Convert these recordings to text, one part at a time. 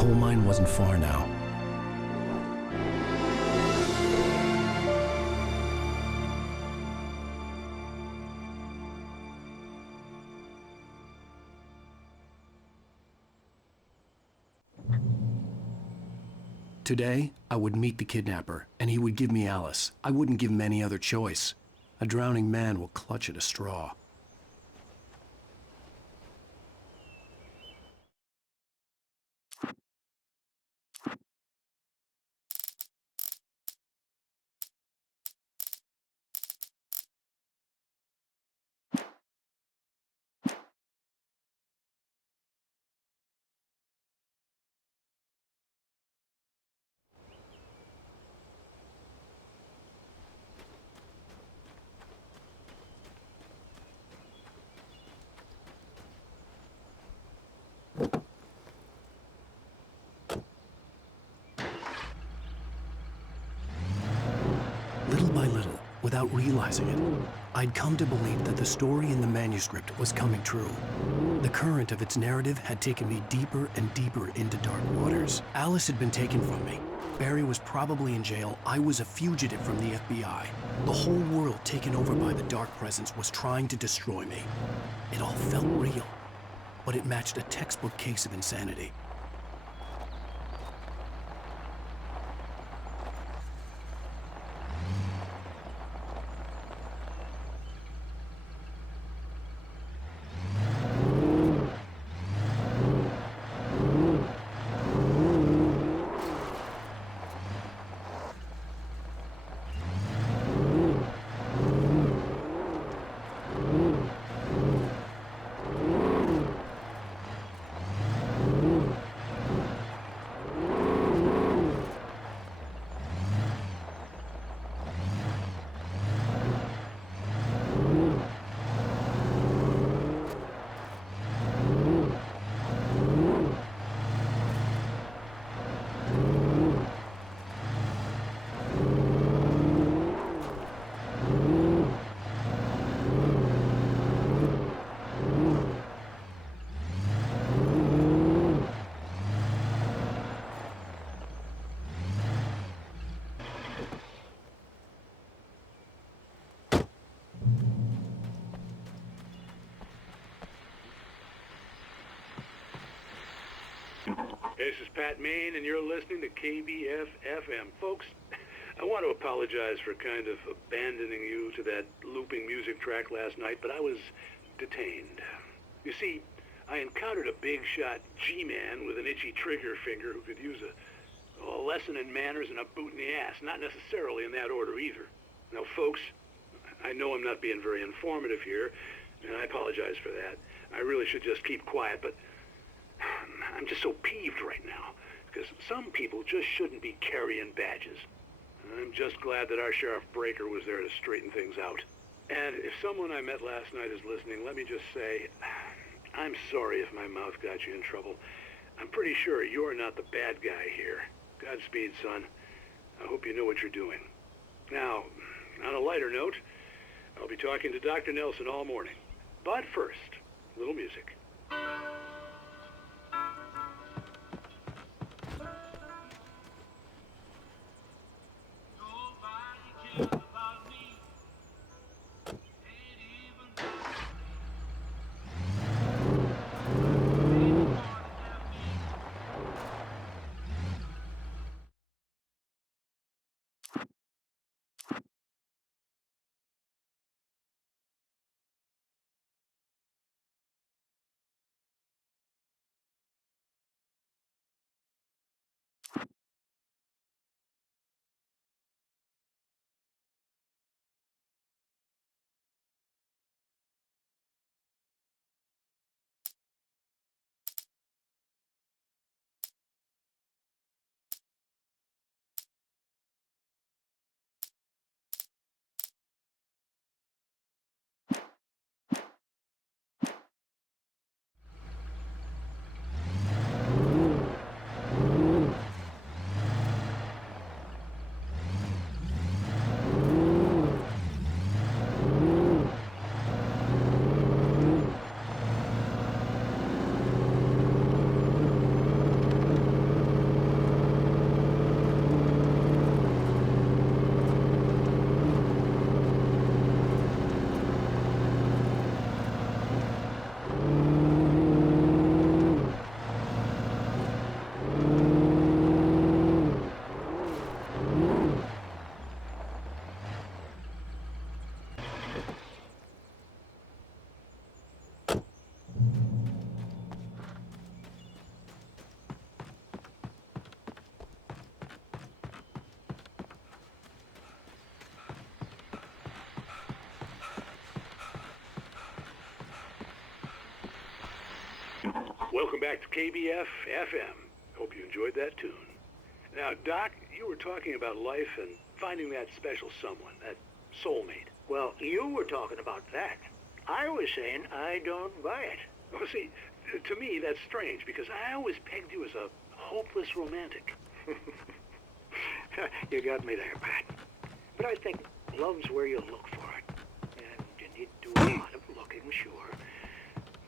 coal mine wasn't far now. Today, I would meet the kidnapper, and he would give me Alice. I wouldn't give him any other choice. A drowning man will clutch at a straw. Little by little, without realizing it, I'd come to believe that the story in the manuscript was coming true. The current of its narrative had taken me deeper and deeper into dark waters. Alice had been taken from me. Barry was probably in jail. I was a fugitive from the FBI. The whole world taken over by the dark presence was trying to destroy me. It all felt real, but it matched a textbook case of insanity. This is Pat Main, and you're listening to KBF-FM. Folks, I want to apologize for kind of abandoning you to that looping music track last night, but I was detained. You see, I encountered a big-shot G-man with an itchy trigger finger who could use a lesson in manners and a boot in the ass, not necessarily in that order either. Now, folks, I know I'm not being very informative here, and I apologize for that. I really should just keep quiet, but I'm just so peeved right now, because some people just shouldn't be carrying badges. I'm just glad that our Sheriff Breaker was there to straighten things out. And if someone I met last night is listening, let me just say, I'm sorry if my mouth got you in trouble. I'm pretty sure you're not the bad guy here. Godspeed, son. I hope you know what you're doing. Now, on a lighter note, I'll be talking to Dr. Nelson all morning. But first, a little music. Welcome back to KBF FM. Hope you enjoyed that tune. Now, Doc, you were talking about life and finding that special someone, that soulmate. Well, you were talking about that. I was saying I don't buy it. Well, see, to me, that's strange, because I always pegged you as a hopeless romantic. You got me there, Pat. But I think love's where you look for it. And you need to do a lot of looking, sure.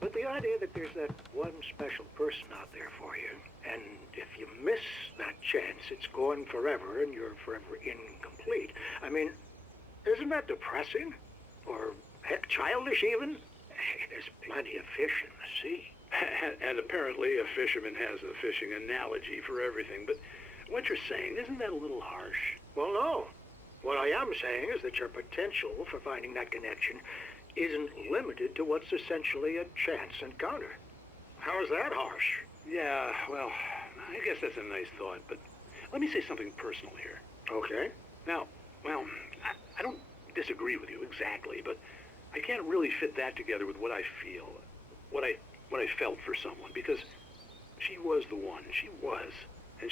But the idea that there's that one special person out there for you, and if you miss that chance, it's gone forever and you're forever incomplete. I mean, isn't that depressing? Or, heck, childish even? There's plenty of fish in the sea. And apparently a fisherman has a fishing analogy for everything. But what you're saying, isn't that a little harsh? Well, no. What I am saying is that your potential for finding that connection isn't limited to what's essentially a chance encounter. How is that harsh? Yeah, well, I guess that's a nice thought, but let me say something personal here. Okay. Now, well, I don't disagree with you exactly, but I can't really fit that together with what I feel, what I felt for someone, because she was the one. She was. And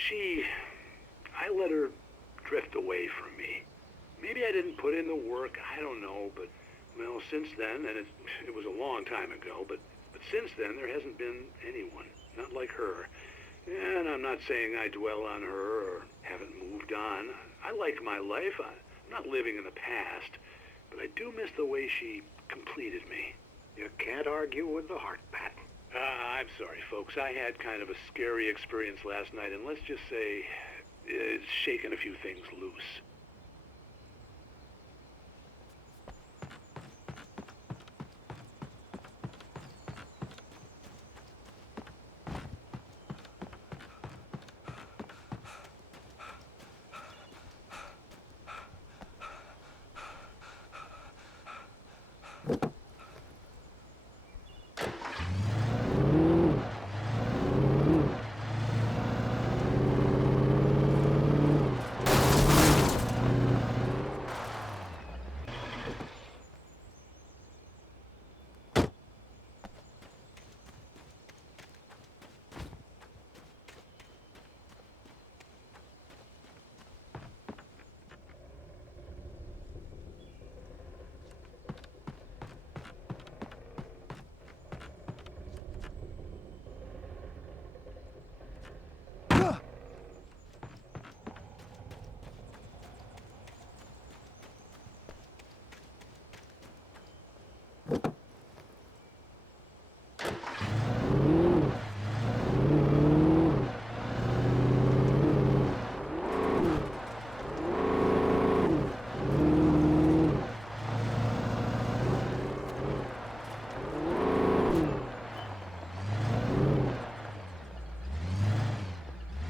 I let her drift away from me. Maybe I didn't put in the work, I don't know, but, well, since then, and it was a long time ago, but since then, there hasn't been anyone, not like her. And I'm not saying I dwell on her or haven't moved on. I like my life. I'm not living in the past, but I do miss the way she completed me. You can't argue with the heart, Pat. I'm sorry, folks. I had kind of a scary experience last night, and let's just say it's shaken a few things loose.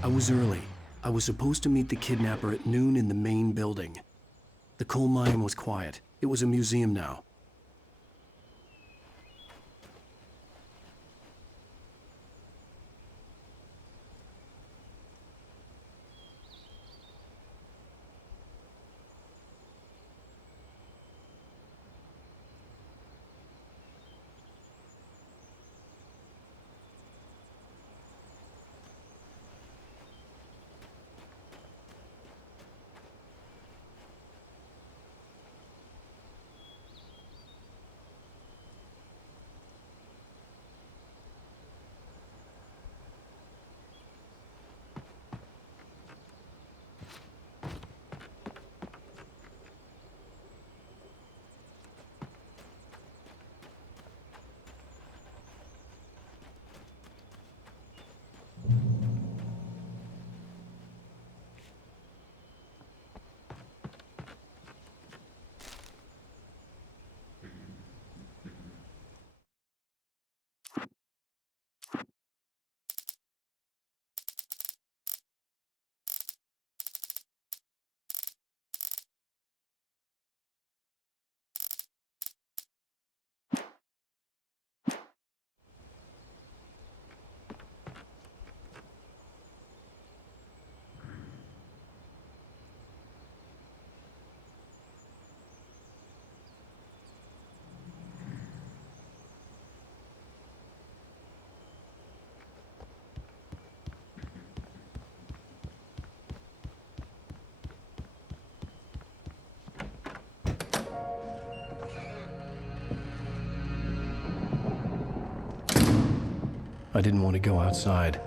I was early. I was supposed to meet the kidnapper at noon in the main building. The coal mine was quiet. It was a museum now. I didn't want to go outside.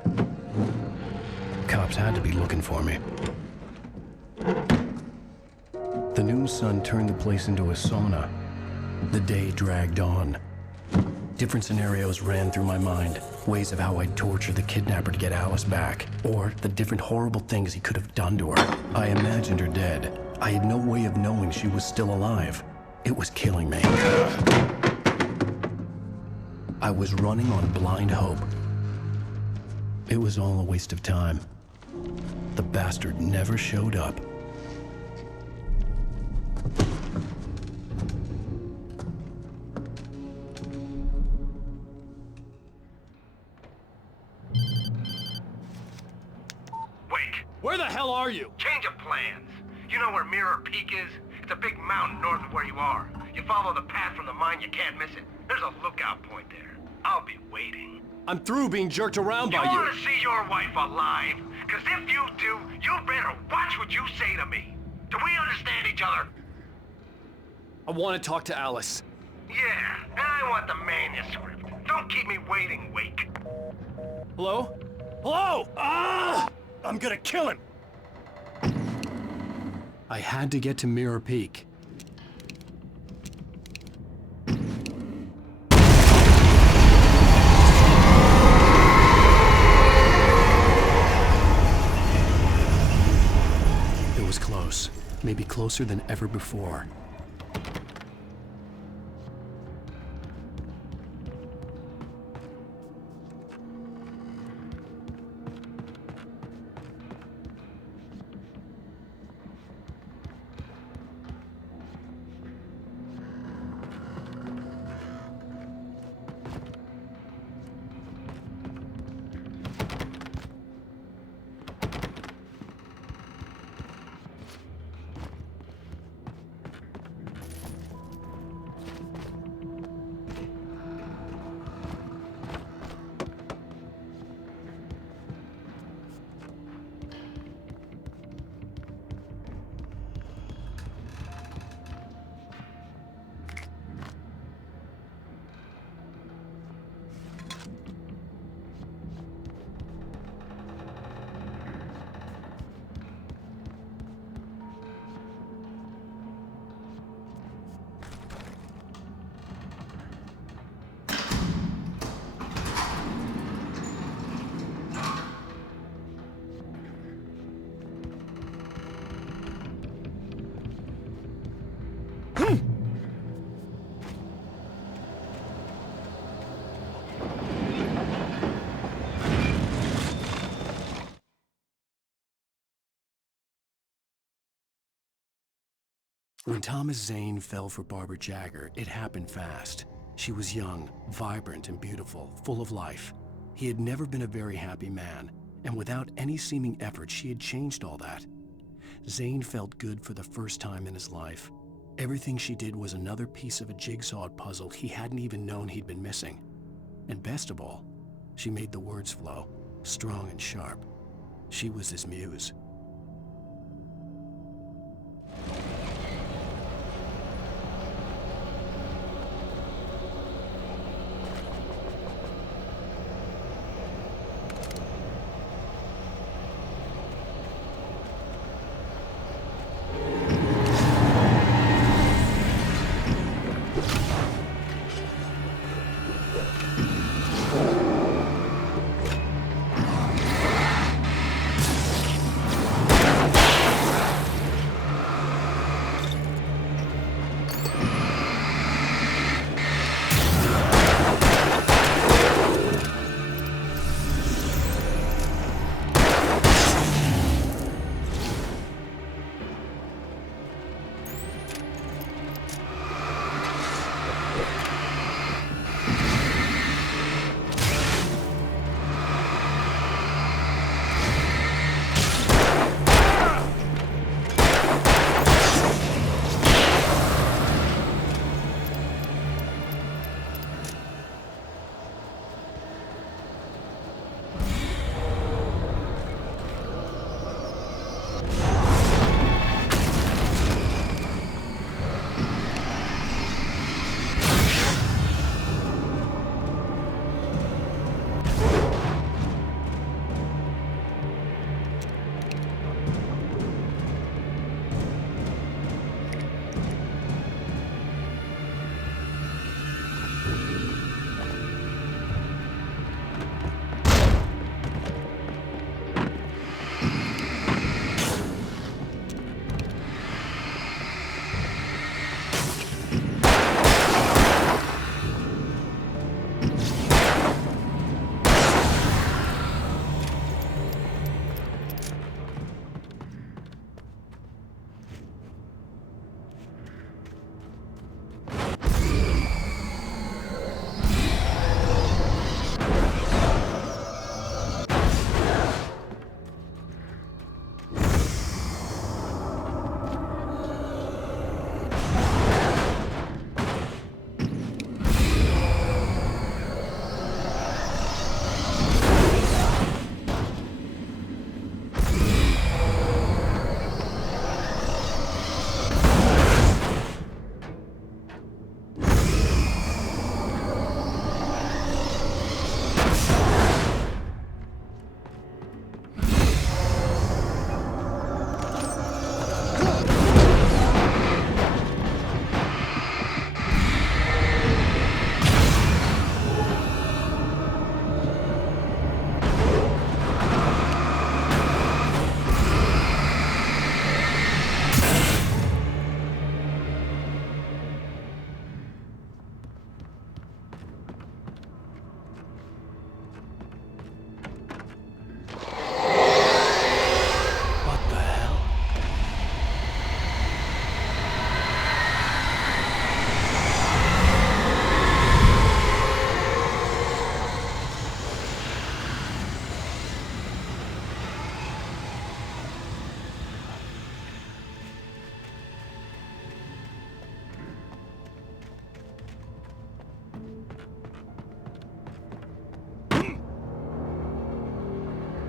Cops had to be looking for me. The noon sun turned the place into a sauna. The day dragged on. Different scenarios ran through my mind. Ways of how I'd torture the kidnapper to get Alice back. Or the different horrible things he could have done to her. I imagined her dead. I had no way of knowing she was still alive. It was killing me. I was running on blind hope. It was all a waste of time. The bastard never showed up. Wake! Where the hell are you? Change of plans. You know where Mirror Peak is? It's a big mountain north of where you are. You follow the path from the mine, you can't miss it. There's a lookout point there. I'll be waiting. I'm through being jerked around by You you. want to see your wife alive? Because if you do, you better watch what you say to me. Do we understand each other? I want to talk to Alice. Yeah, and I want the manuscript. Don't keep me waiting, Wake. Hello? Hello! Ah! I'm gonna kill him! I had to get to Mirror Peak. It was close. Maybe closer than ever before. When Thomas Zane fell for Barbara Jagger, it happened fast. She was young, vibrant, and beautiful, full of life. He had never been a very happy man, and without any seeming effort, she had changed all that. Zane felt good for the first time in his life. Everything she did was another piece of a jigsaw puzzle he hadn't even known he'd been missing. And best of all, she made the words flow, strong and sharp. She was his muse.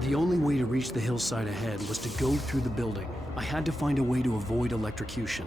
The only way to reach the hillside ahead was to go through the building. I had to find a way to avoid electrocution.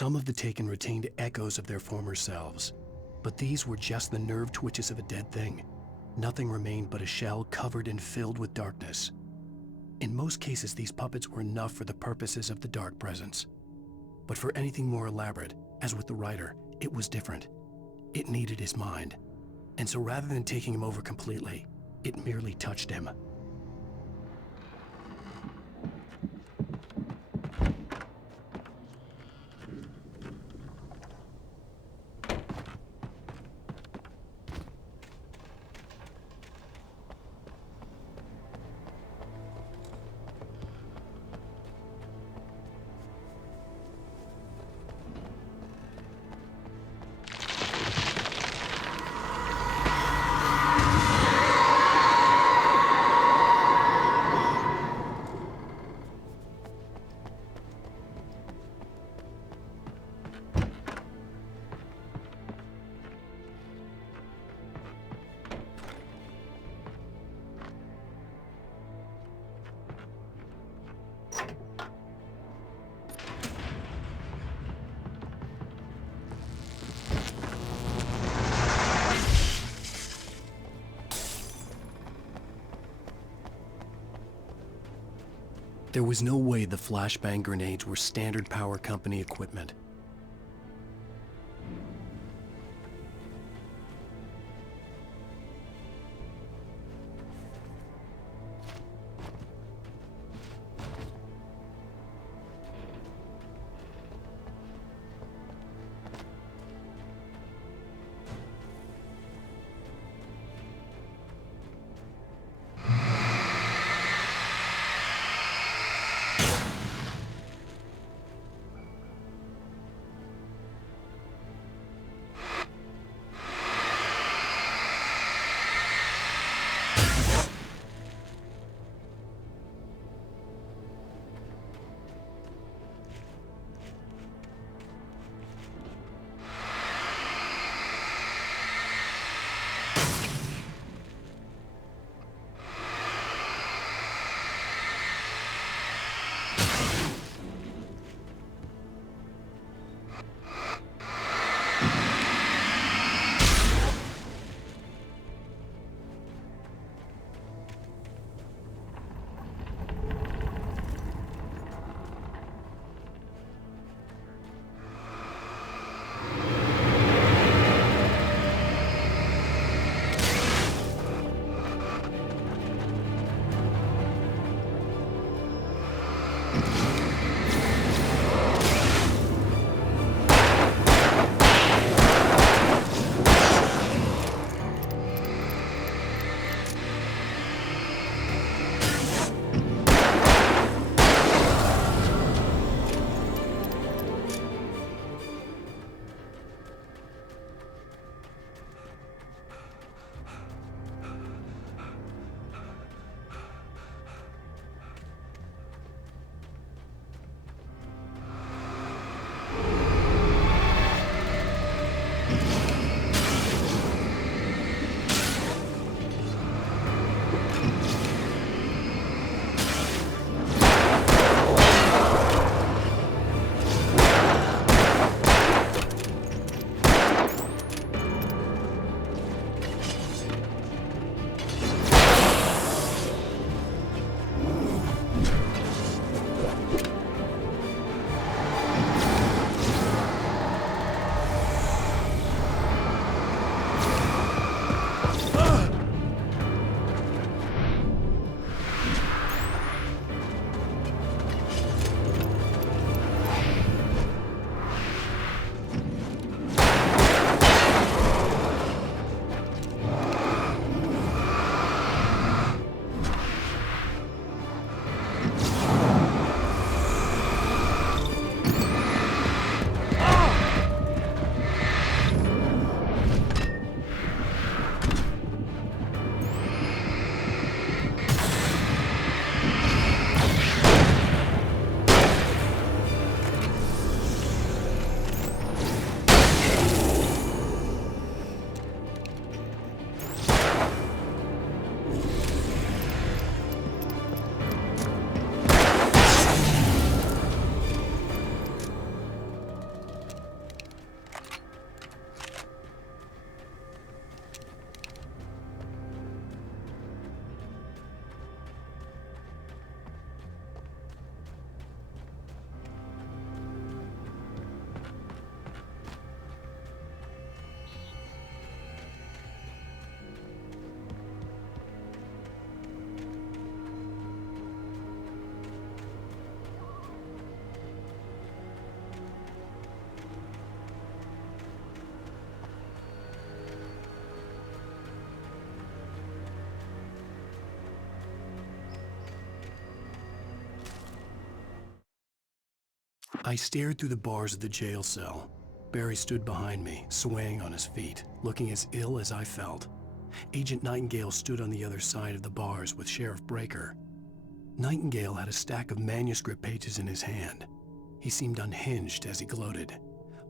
Some of the Taken retained echoes of their former selves, but these were just the nerve twitches of a dead thing. Nothing remained but a shell covered and filled with darkness. In most cases, these puppets were enough for the purposes of the Dark Presence. But for anything more elaborate, as with the writer, it was different. It needed his mind. And so rather than taking him over completely, it merely touched him. There was no way the flashbang grenades were standard power company equipment. I stared through the bars of the jail cell. Barry stood behind me, swaying on his feet, looking as ill as I felt. Agent Nightingale stood on the other side of the bars with Sheriff Breaker. Nightingale had a stack of manuscript pages in his hand. He seemed unhinged as he gloated.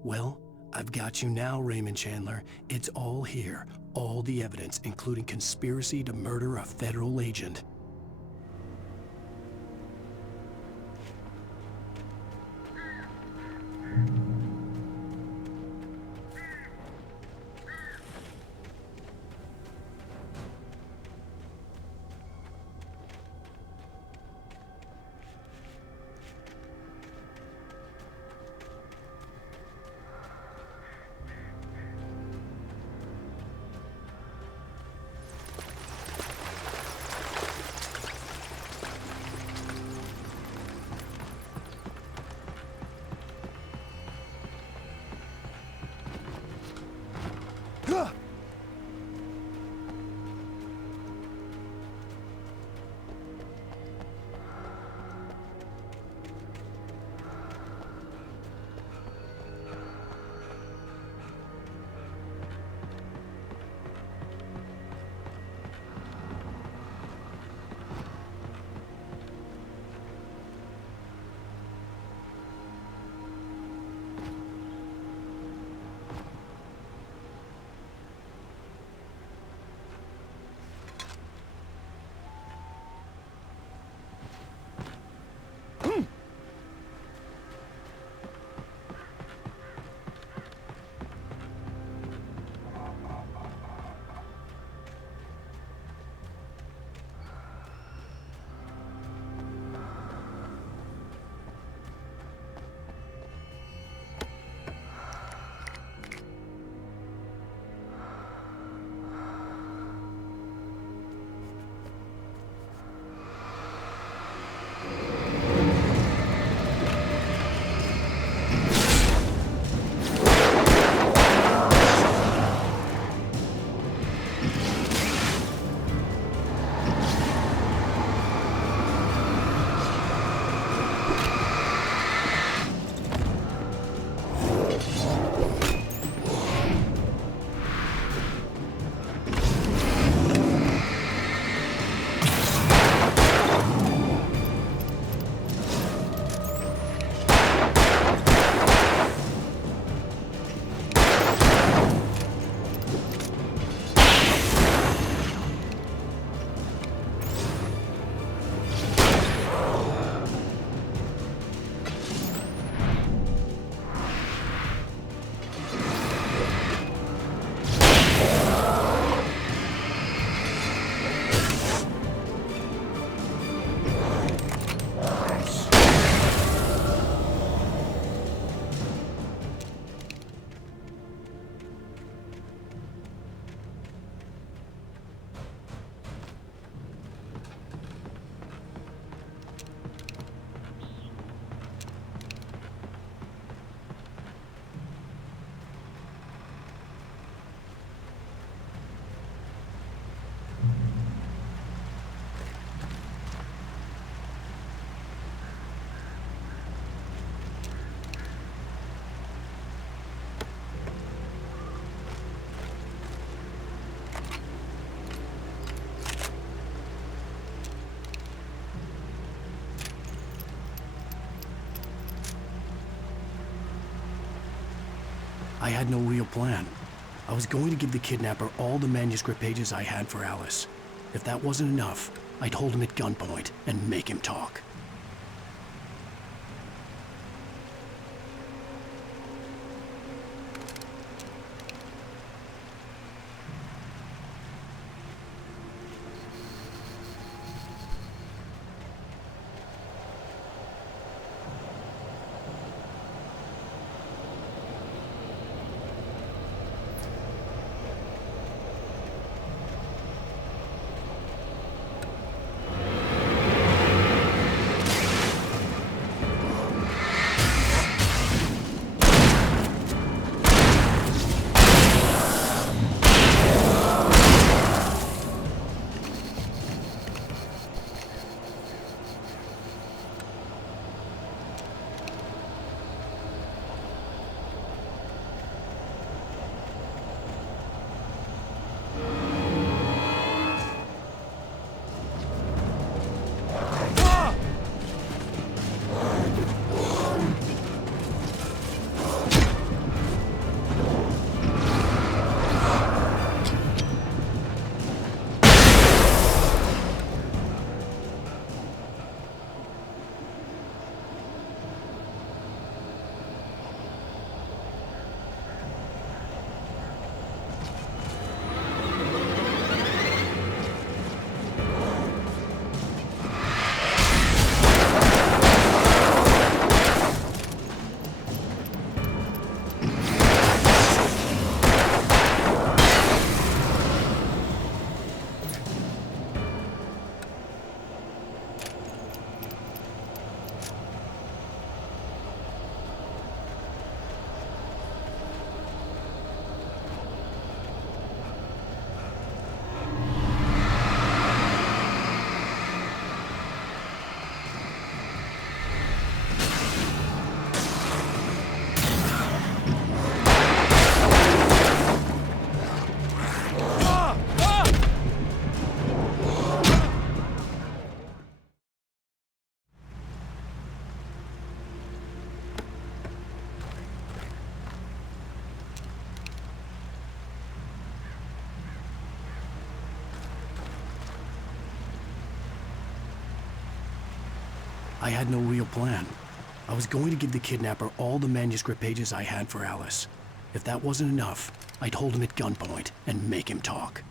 "Well, I've got you now, Raymond Chandler. It's all here. All the evidence, including conspiracy to murder a federal agent." I had no real plan. I was going to give the kidnapper all the manuscript pages I had for Alice. If that wasn't enough, I'd hold him at gunpoint and make him talk. I had no real plan. I was going to give the kidnapper all the manuscript pages I had for Alice. If that wasn't enough, I'd hold him at gunpoint and make him talk.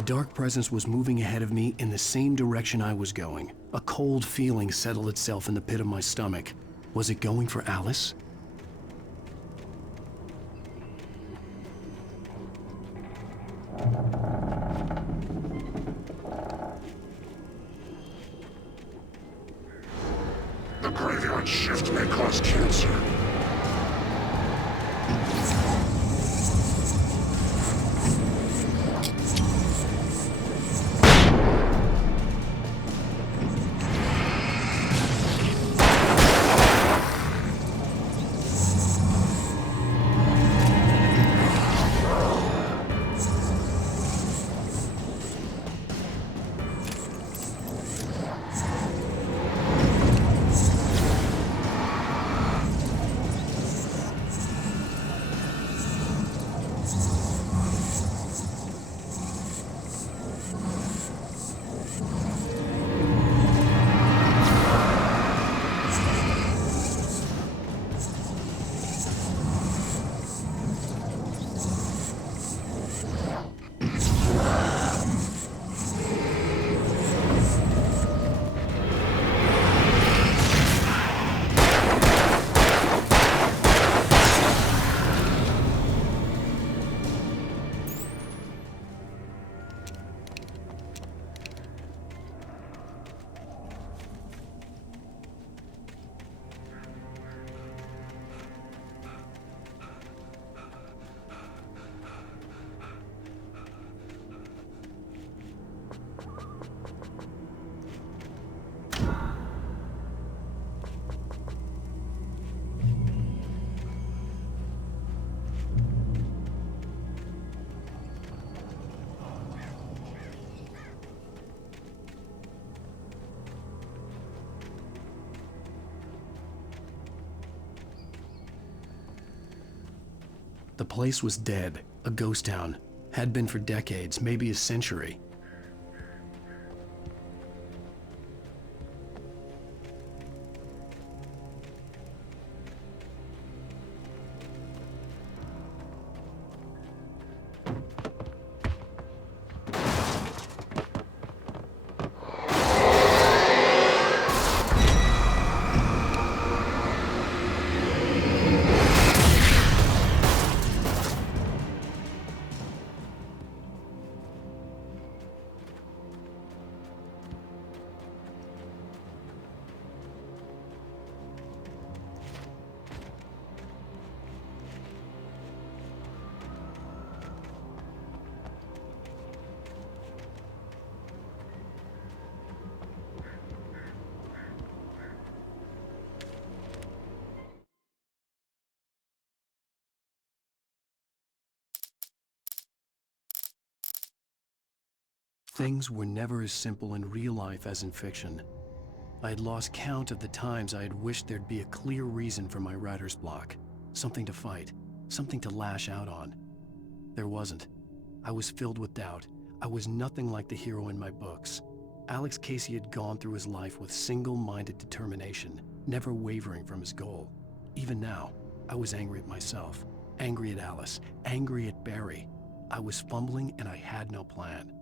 The dark presence was moving ahead of me in the same direction I was going. A cold feeling settled itself in the pit of my stomach. Was it going for Alice? The graveyard shift may cause cancer. The place was dead, a ghost town. Had been for decades, maybe a century. Things were never as simple in real life as in fiction. I had lost count of the times I had wished there'd be a clear reason for my writer's block. Something to fight, something to lash out on. There wasn't. I was filled with doubt. I was nothing like the hero in my books. Alex Casey had gone through his life with single-minded determination, never wavering from his goal. Even now, I was angry at myself, angry at Alice, angry at Barry. I was fumbling and I had no plan.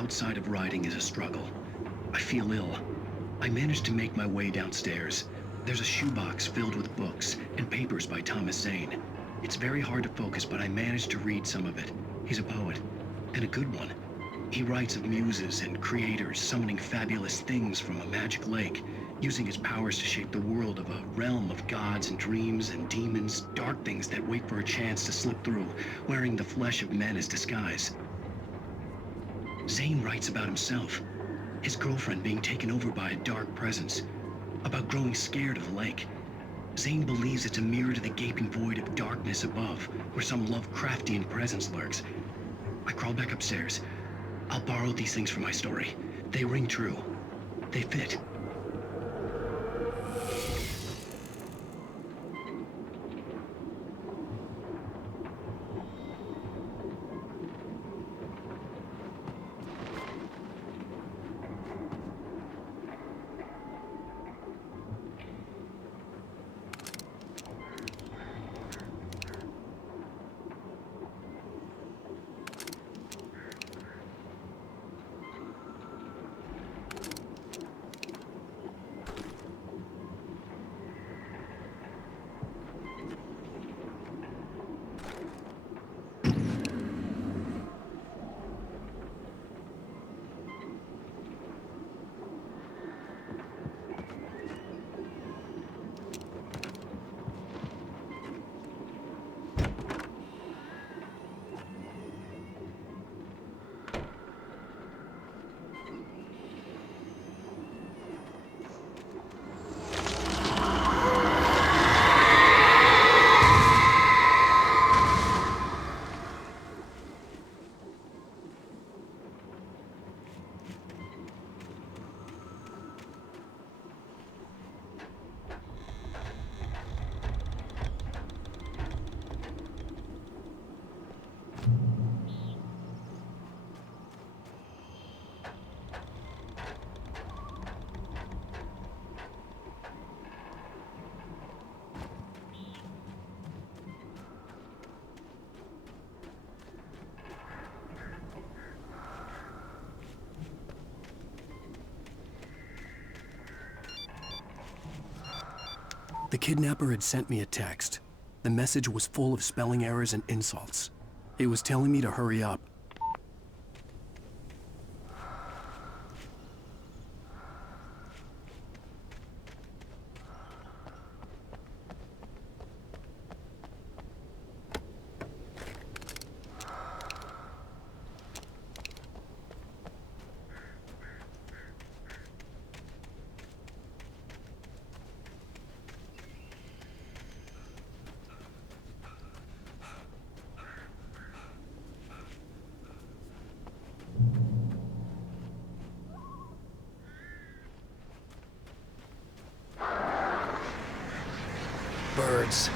outside of riding is a struggle. I feel ill. I manage to make my way downstairs. There's a shoebox filled with books and papers by Thomas Zane. It's very hard to focus, but I managed to read some of it. He's a poet, and a good one. He writes of muses and creators summoning fabulous things from a magic lake, using his powers to shape the world of a realm of gods and dreams and demons, dark things that wait for a chance to slip through, wearing the flesh of men as disguise. Zane writes about himself, his girlfriend being taken over by a dark presence, about growing scared of the lake. Zane believes it's a mirror to the gaping void of darkness above, where some Lovecraftian presence lurks. I crawl back upstairs. I'll borrow these things for my story. They ring true. They fit. The kidnapper had sent me a text. The message was full of spelling errors and insults. It was telling me to hurry up. Birds.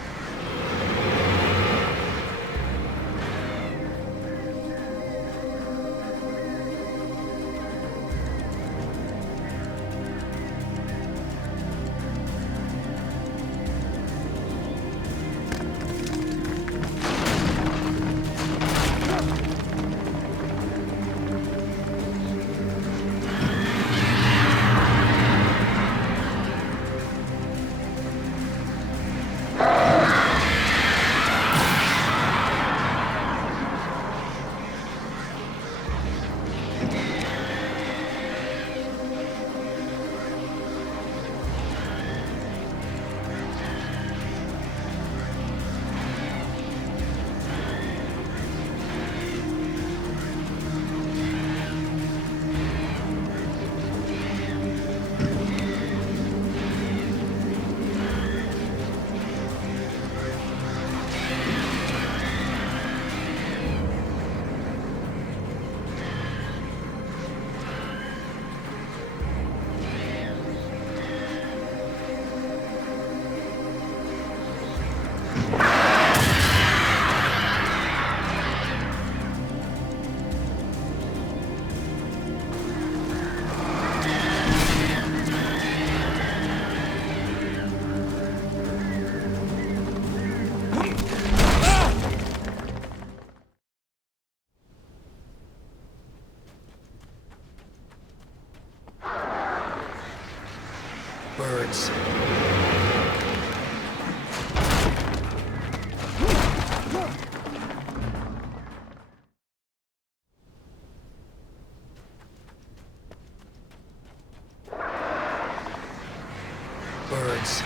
woods.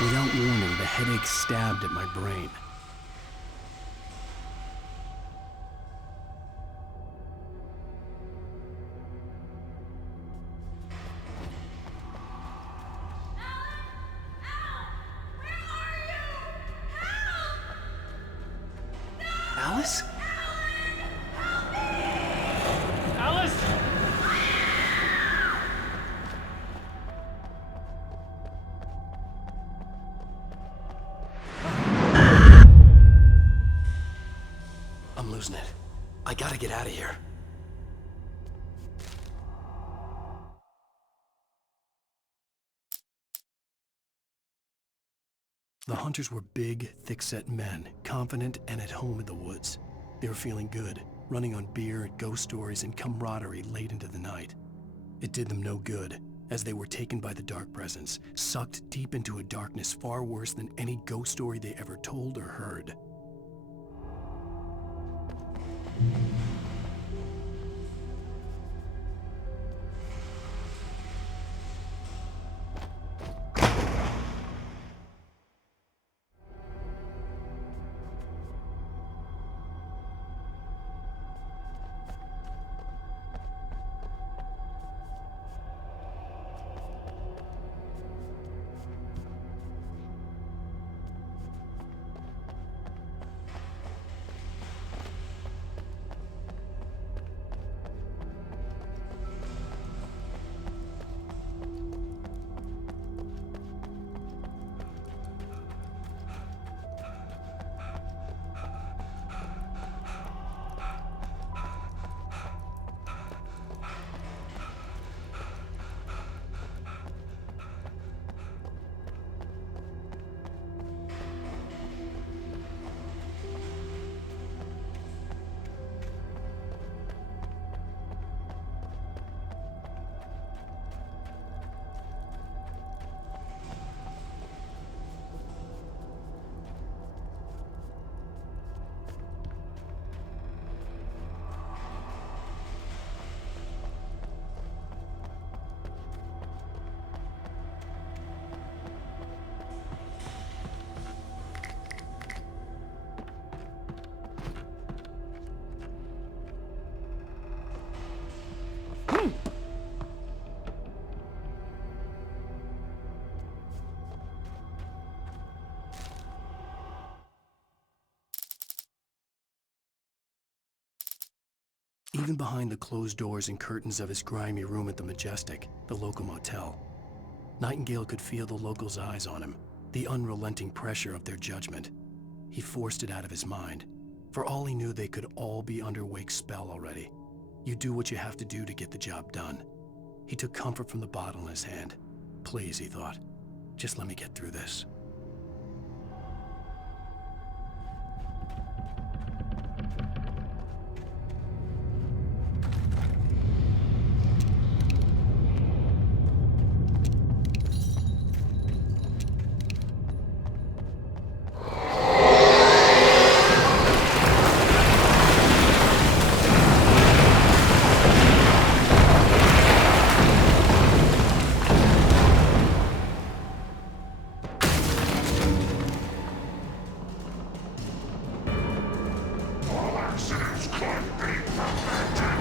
Without warning, the headache stabbed at my brain. Alice? Alice! I'm losing it. I gotta get out of here. The hunters were big, thick-set men, confident and at home in the woods. They were feeling good, running on beer, ghost stories, and camaraderie late into the night. It did them no good, as they were taken by the dark presence, sucked deep into a darkness far worse than any ghost story they ever told or heard. even behind the closed doors and curtains of his grimy room at the Majestic, the local motel. Nightingale could feel the locals' eyes on him, the unrelenting pressure of their judgment. He forced it out of his mind. For all he knew, they could all be under Wake's spell already. You do what you have to do to get the job done. He took comfort from the bottle in his hand. Please, he thought, just let me get through this. All accidents could be prevented.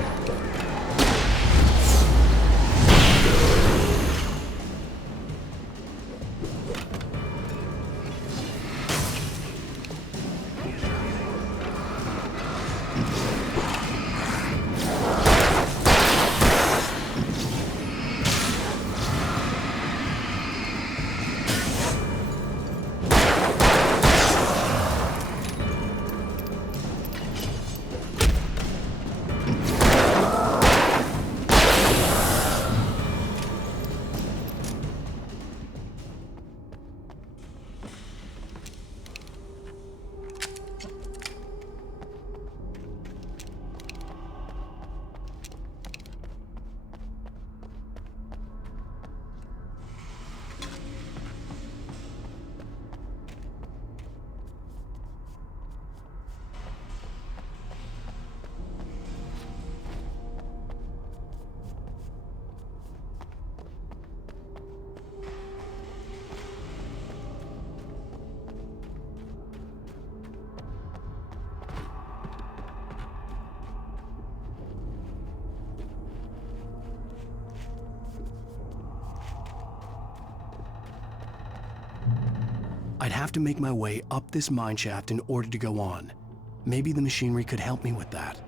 I'd have to make my way up this mine shaft in order to go on. Maybe the machinery could help me with that.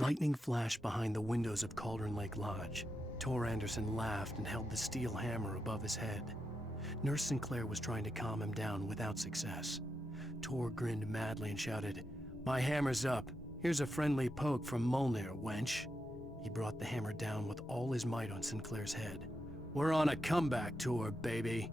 Lightning flashed behind the windows of Cauldron Lake Lodge. Tor Anderson laughed and held the steel hammer above his head. Nurse Sinclair was trying to calm him down without success. Tor grinned madly and shouted, "My hammer's up. Here's a friendly poke from Molnir, wench." He brought the hammer down with all his might on Sinclair's head. "We're on a comeback tour, baby."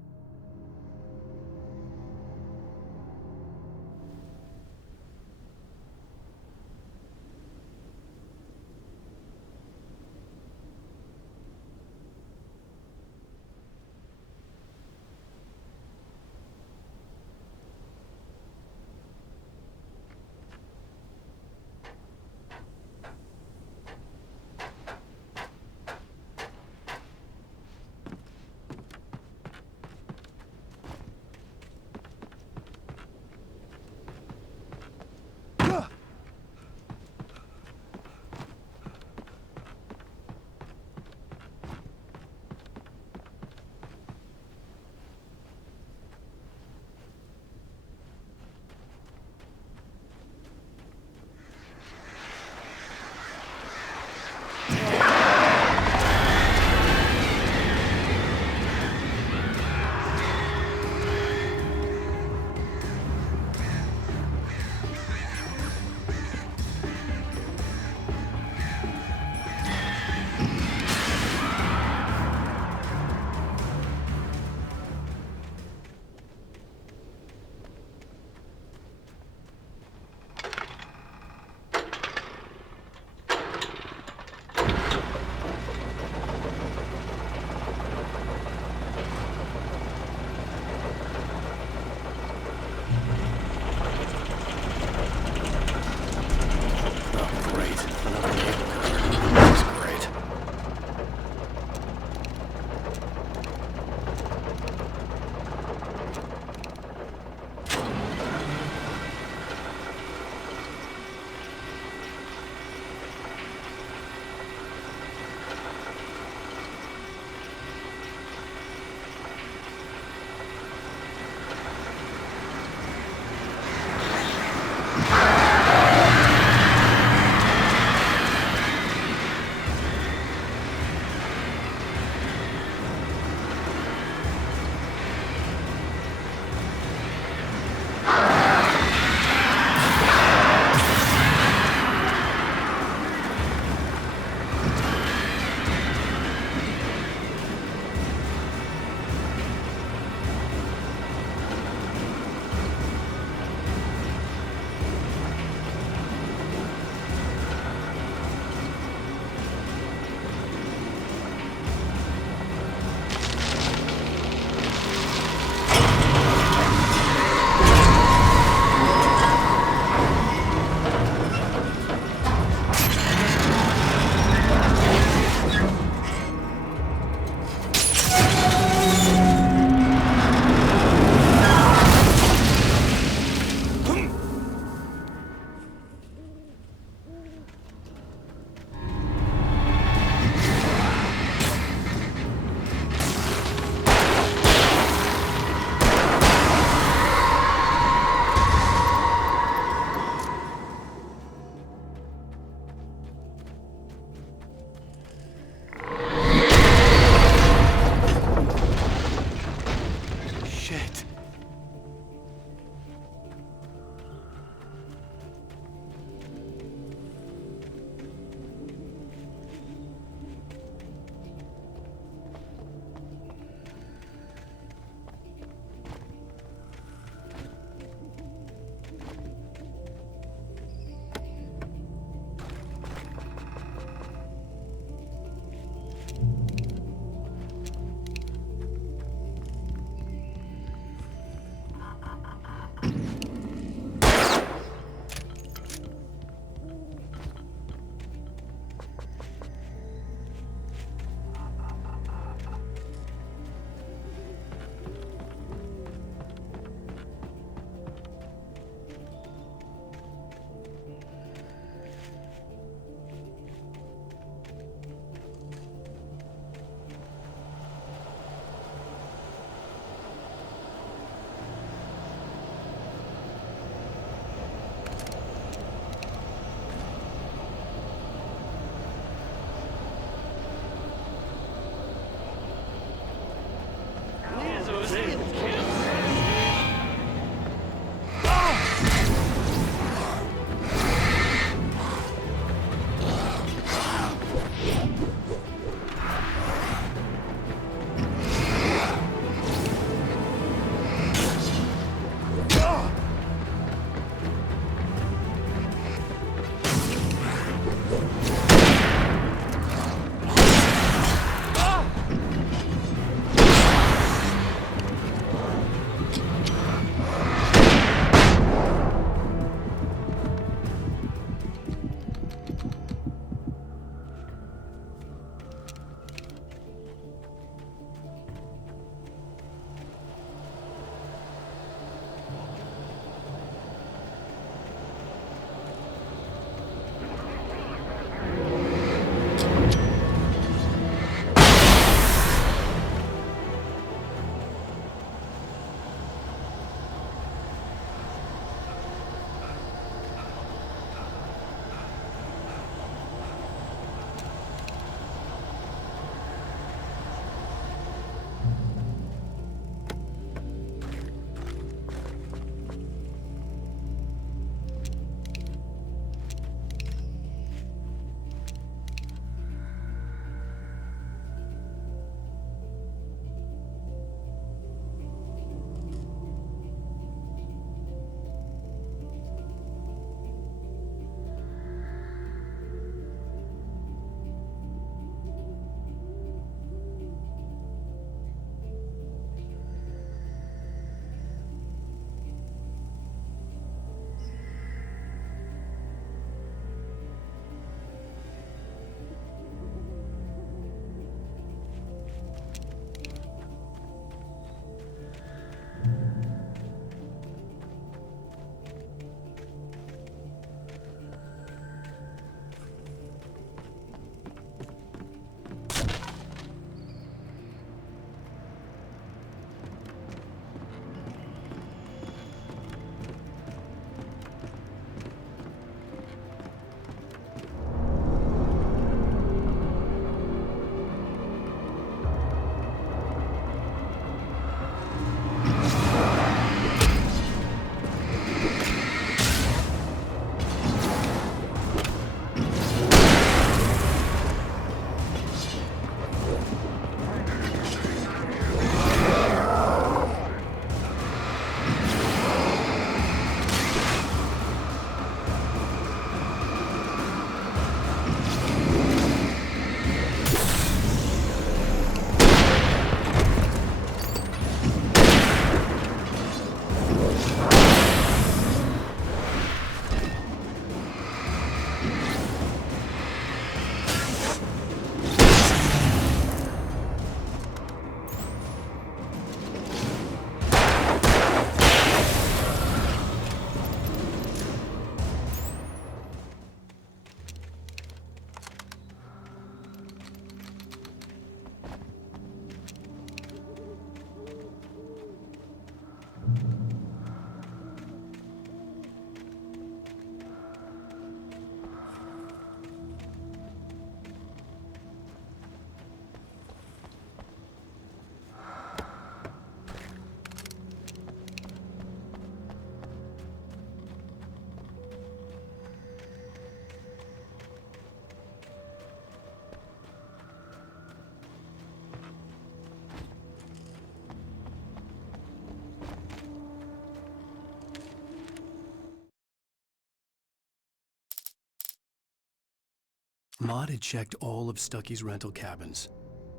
Maude had checked all of Stucky's rental cabins.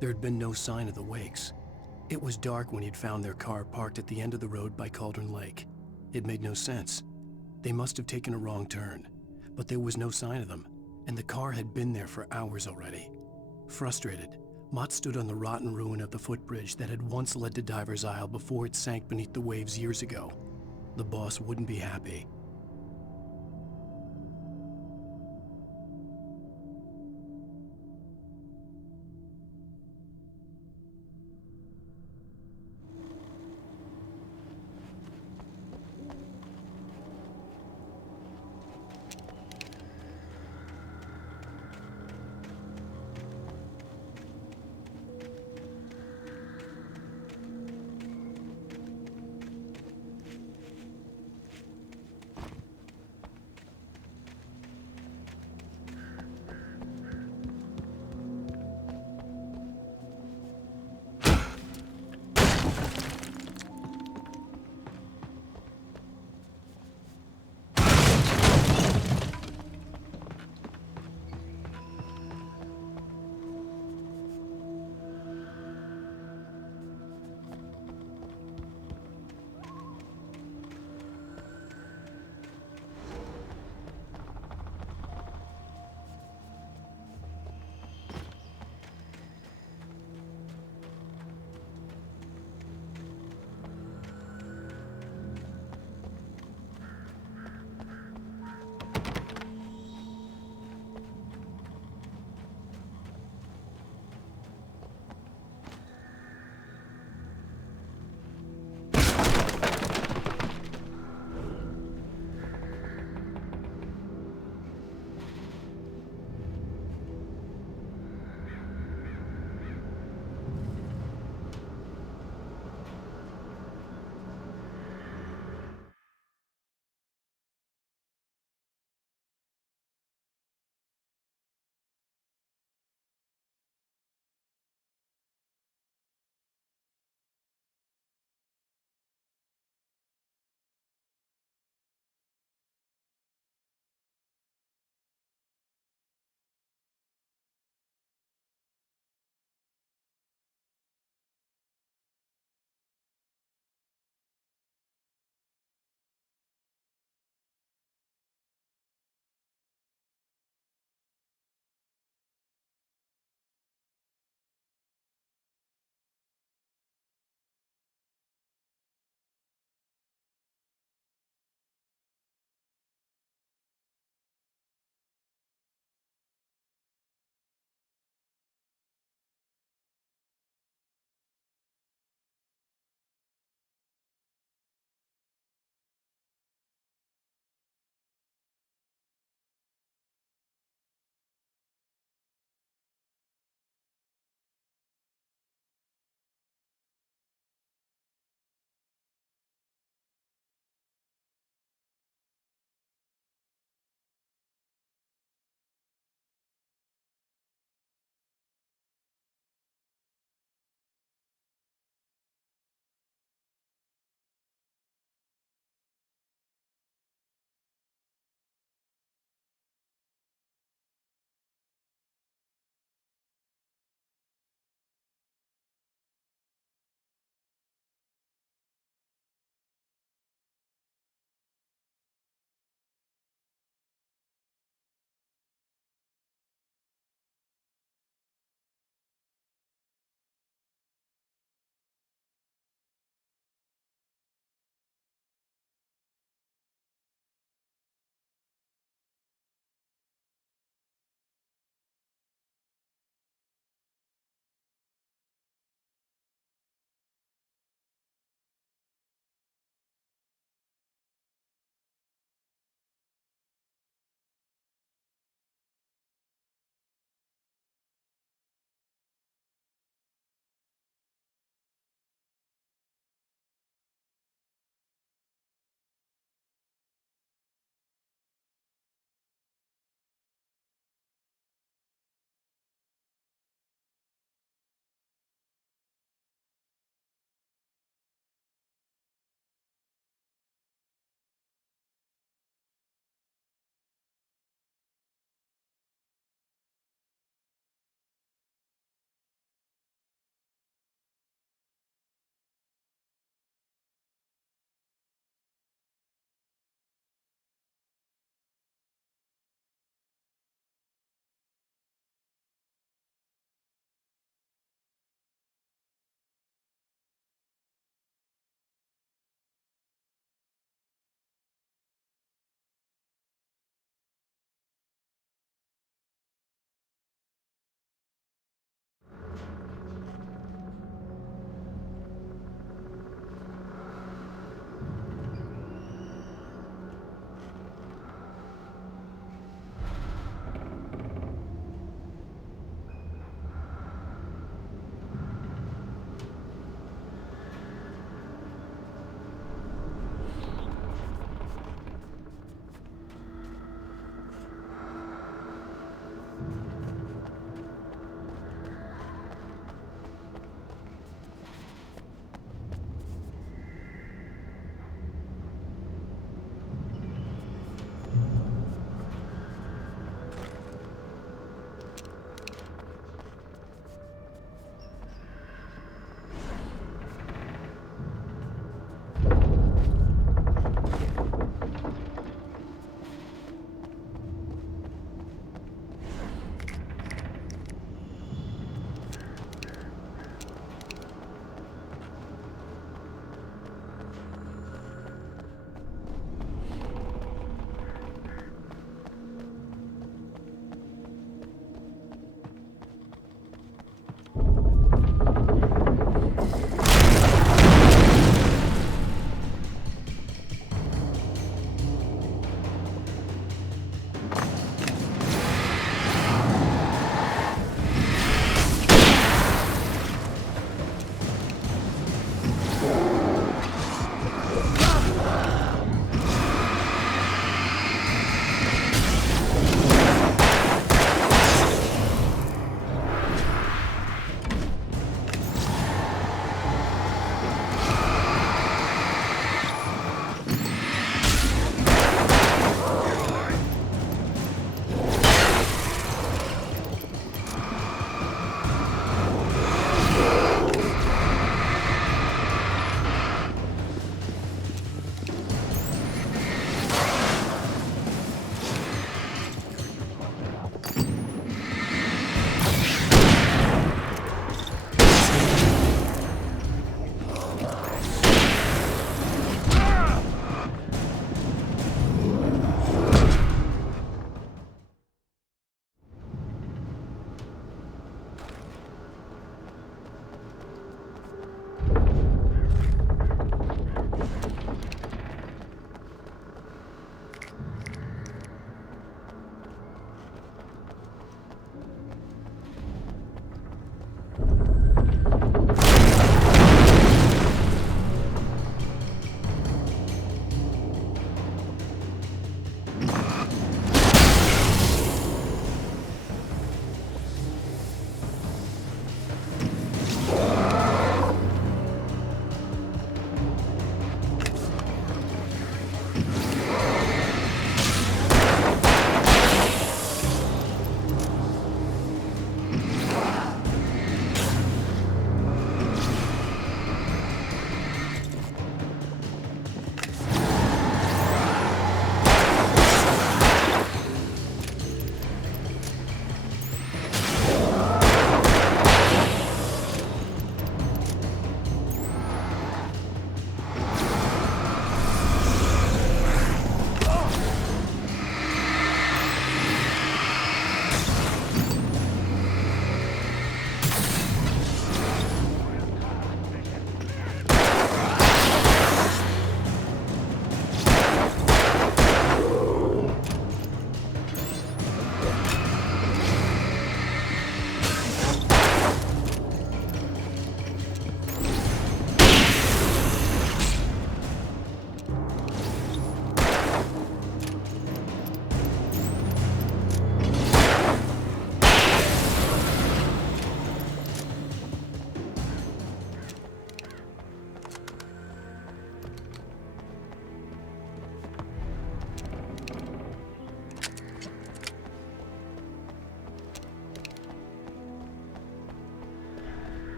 There had been no sign of the Wakes. It was dark when he'd found their car parked at the end of the road by Cauldron Lake. It made no sense. They must have taken a wrong turn, but there was no sign of them, and the car had been there for hours already. Frustrated, Mott stood on the rotten ruin of the footbridge that had once led to Diver's Isle before it sank beneath the waves years ago. The boss wouldn't be happy.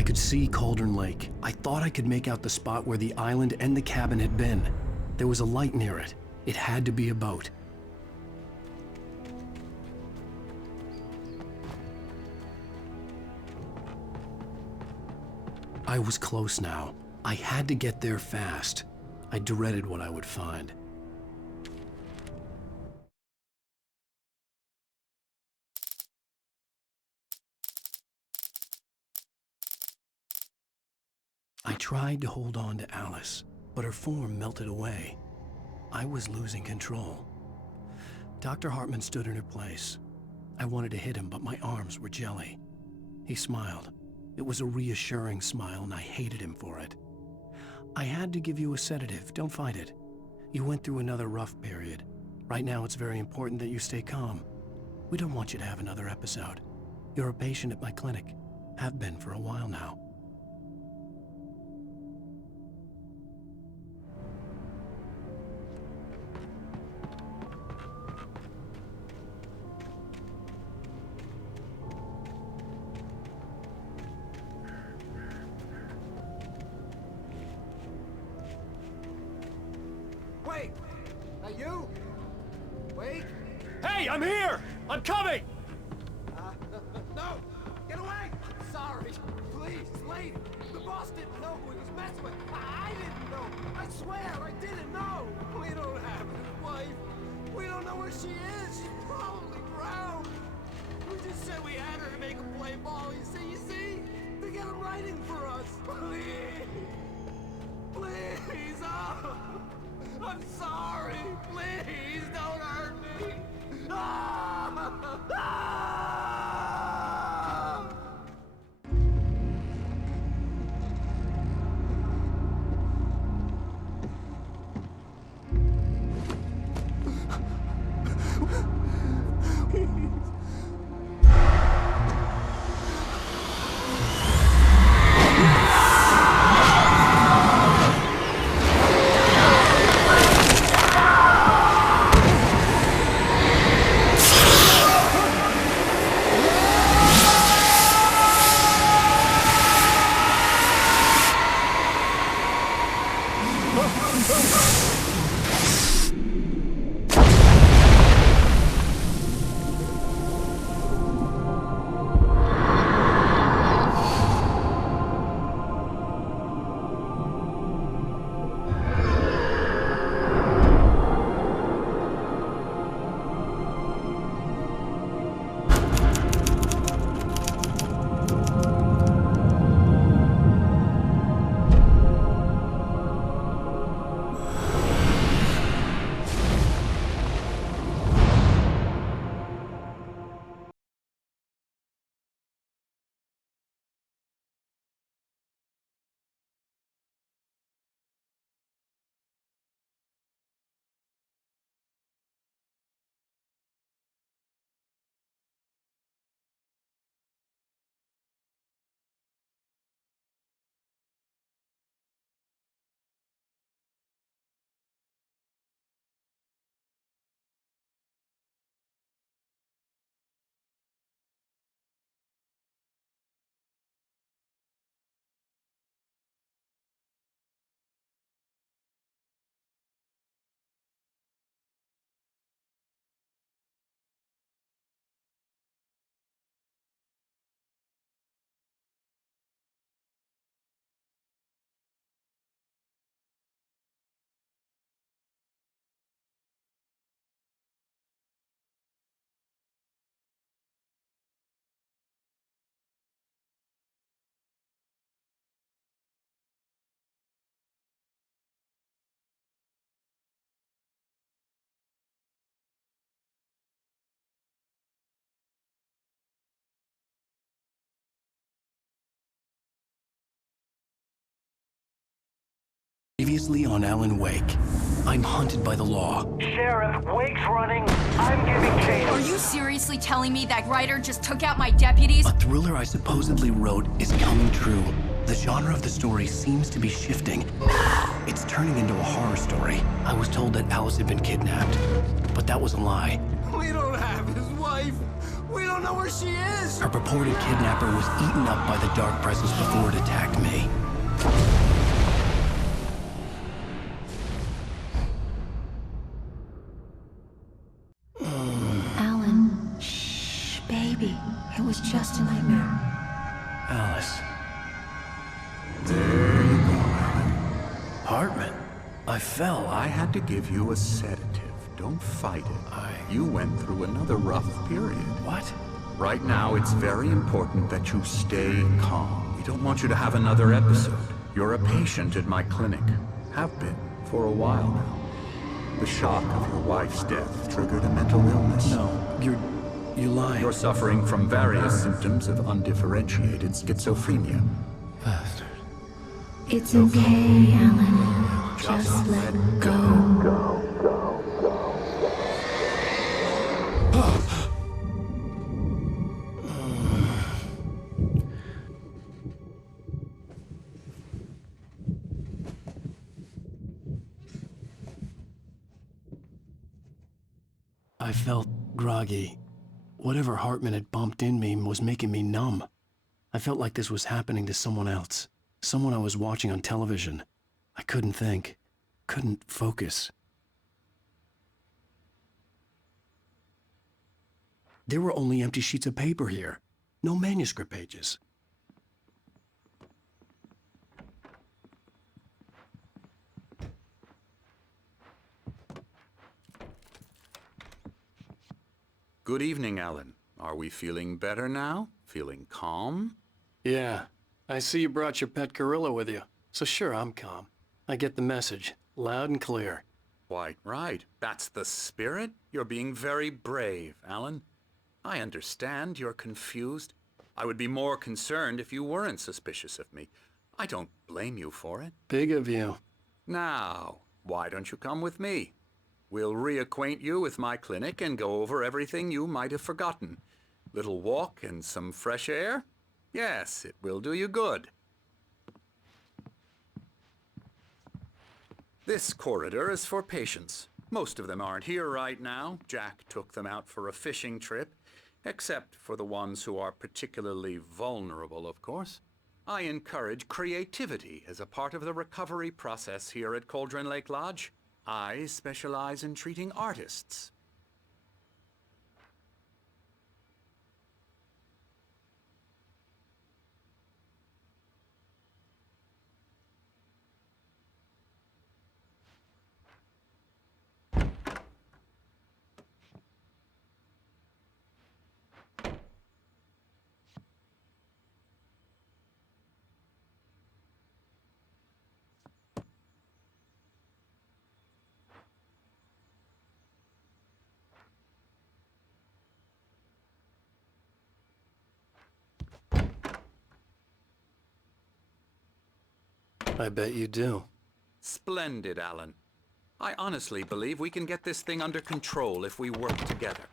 I could see Cauldron Lake. I thought I could make out the spot where the island and the cabin had been. There was a light near it. It had to be a boat. I was close now. I had to get there fast. I dreaded what I would find. I tried to hold on to Alice, but her form melted away. I was losing control. Dr. Hartman stood in her place. I wanted to hit him, but my arms were jelly. He smiled. It was a reassuring smile, and I hated him for it. I had to give you a sedative. Don't fight it. You went through another rough period. Right now, it's very important that you stay calm. We don't want you to have another episode. You're a patient at my clinic. Have been for a while now. Wait! Are you? Wait! Hey, I'm here! I'm coming! No! Get away! Sorry! Please, lady! The boss didn't know who he was messing with! I didn't know! I swear, I didn't know! We don't have his wife! We don't know where she is! She's probably drowned! We just said we had her to make him play ball, you see? To get him writing for us! Please! Please! Oh! I'm sorry! Please don't hurt me! Ah! Ah! Previously on Alan Wake, I'm hunted by the law. Sheriff, Wake's running. I'm giving chase. Are you seriously telling me that writer just took out my deputies? A thriller I supposedly wrote is coming true. The genre of the story seems to be shifting. It's turning into a horror story. I was told that Alice had been kidnapped, but that was a lie. We don't have his wife! We don't know where she is! Her purported kidnapper was eaten up by the dark presence before it attacked me. Alan, shh, baby. It was just a nightmare. Alice. There you go, Alan. Hartman. I fell. I had to give you a sedative. Don't fight it. You went through another rough period. What? Right now, it's very important that you stay calm. We don't want you to have another episode. You're a patient at my clinic. Have been for a while now. The shock of your wife's death triggered a mental illness. No, you're lying. You're suffering from various symptoms of undifferentiated schizophrenia. Bastard. It's okay, Alan. Just let go. I felt groggy. Whatever Hartman had bumped in me was making me numb. I felt like this was happening to someone else. Someone I was watching on television. I couldn't think. Couldn't focus. There were only empty sheets of paper here. No manuscript pages. Good evening, Alan. Are we feeling better now? Feeling calm? Yeah. I see you brought your pet gorilla with you. So sure, I'm calm. I get the message. Loud and clear. Quite right. That's the spirit. You're being very brave, Alan. I understand you're confused. I would be more concerned if you weren't suspicious of me. I don't blame you for it. Big of you. Now, why don't you come with me? We'll reacquaint you with my clinic and go over everything you might have forgotten. Little walk and some fresh air? Yes, it will do you good. This corridor is for patients. Most of them aren't here right now. Jack took them out for a fishing trip, except for the ones who are particularly vulnerable, of course. I encourage creativity as a part of the recovery process here at Cauldron Lake Lodge. I specialize in treating artists. I bet you do. Splendid, Alan. I honestly believe we can get this thing under control if we work together.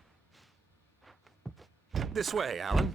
This way, Alan.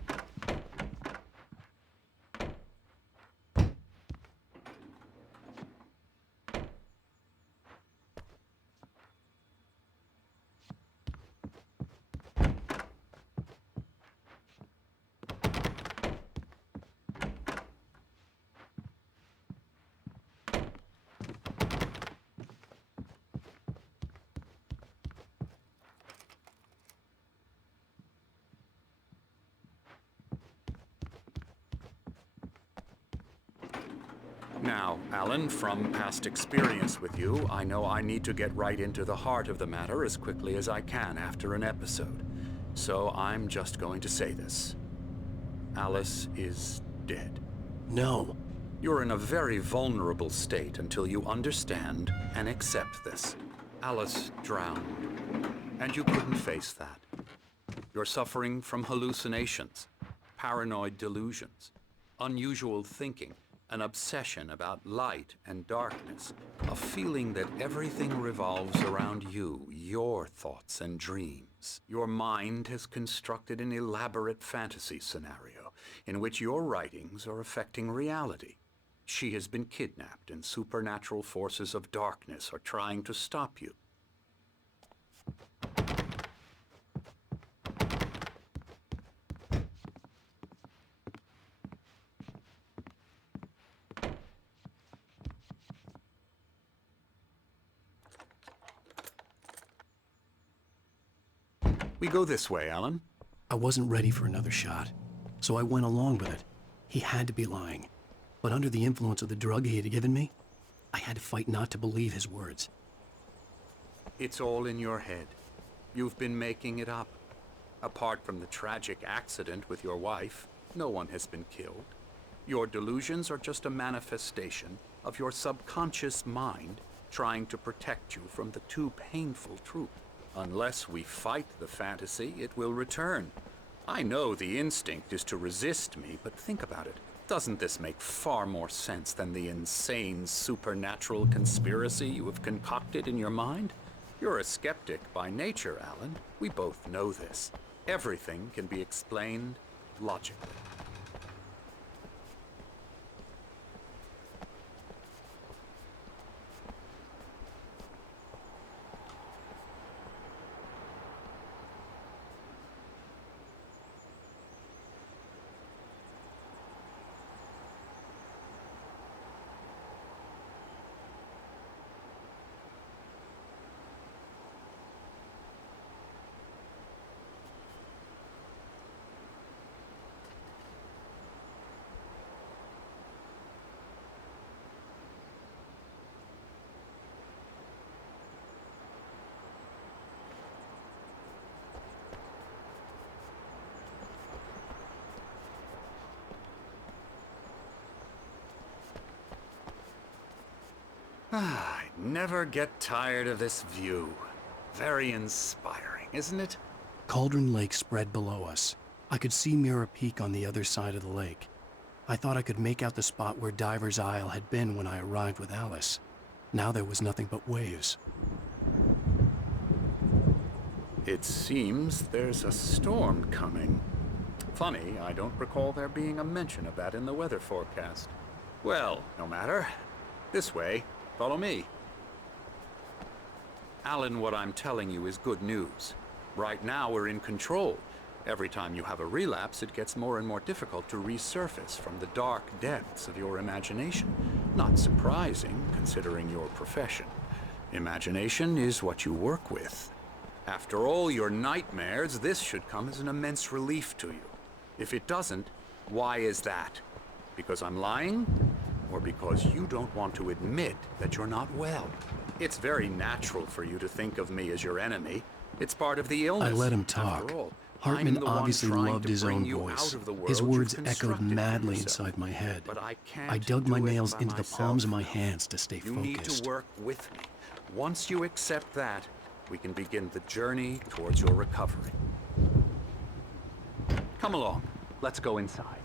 Now, Alan, from past experience with you, I know I need to get right into the heart of the matter as quickly as I can after an episode. So I'm just going to say this. Alice is dead. No. You're in a very vulnerable state until you understand and accept this. Alice drowned, and you couldn't face that. You're suffering from hallucinations, paranoid delusions, unusual thinking, an obsession about light and darkness, a feeling that everything revolves around you, your thoughts and dreams. Your mind has constructed an elaborate fantasy scenario in which your writings are affecting reality. She has been kidnapped and supernatural forces of darkness are trying to stop you. We go this way, Alan. I wasn't ready for another shot, so I went along with it. He had to be lying. But under the influence of the drug he had given me, I had to fight not to believe his words. It's all in your head. You've been making it up. Apart from the tragic accident with your wife, no one has been killed. Your delusions are just a manifestation of your subconscious mind trying to protect you from the too painful truth. Unless we fight the fantasy, it will return. I know the instinct is to resist me, but think about it. Doesn't this make far more sense than the insane supernatural conspiracy you have concocted in your mind? You're a skeptic by nature, Alan. We both know this. Everything can be explained logically. I never get tired of this view. Very inspiring, isn't it? Cauldron Lake spread below us. I could see Mirror Peak on the other side of the lake. I thought I could make out the spot where Diver's Isle had been when I arrived with Alice. Now there was nothing but waves. It seems there's a storm coming. Funny, I don't recall there being a mention of that in the weather forecast. Well, no matter. This way. Follow me. Alan, what I'm telling you is good news. Right now, we're in control. Every time you have a relapse, it gets more and more difficult to resurface from the dark depths of your imagination. Not surprising, considering your profession. Imagination is what you work with. After all your nightmares, this should come as an immense relief to you. If it doesn't, why is that? Because I'm lying? Or because you don't want to admit that you're not well? It's very natural for you to think of me as your enemy. It's part of the illness. I let him talk. After all, Hartman I'm the one obviously trying loved to his bring own you voice. out of the world His you've words echoed constructed for madly yourself. inside my head. But I can't I dug my do it nails by into the myself. palms of my hands to stay You need to focused. work with me. Once you accept that, we can begin the journey towards your recovery. Come along. Let's go inside.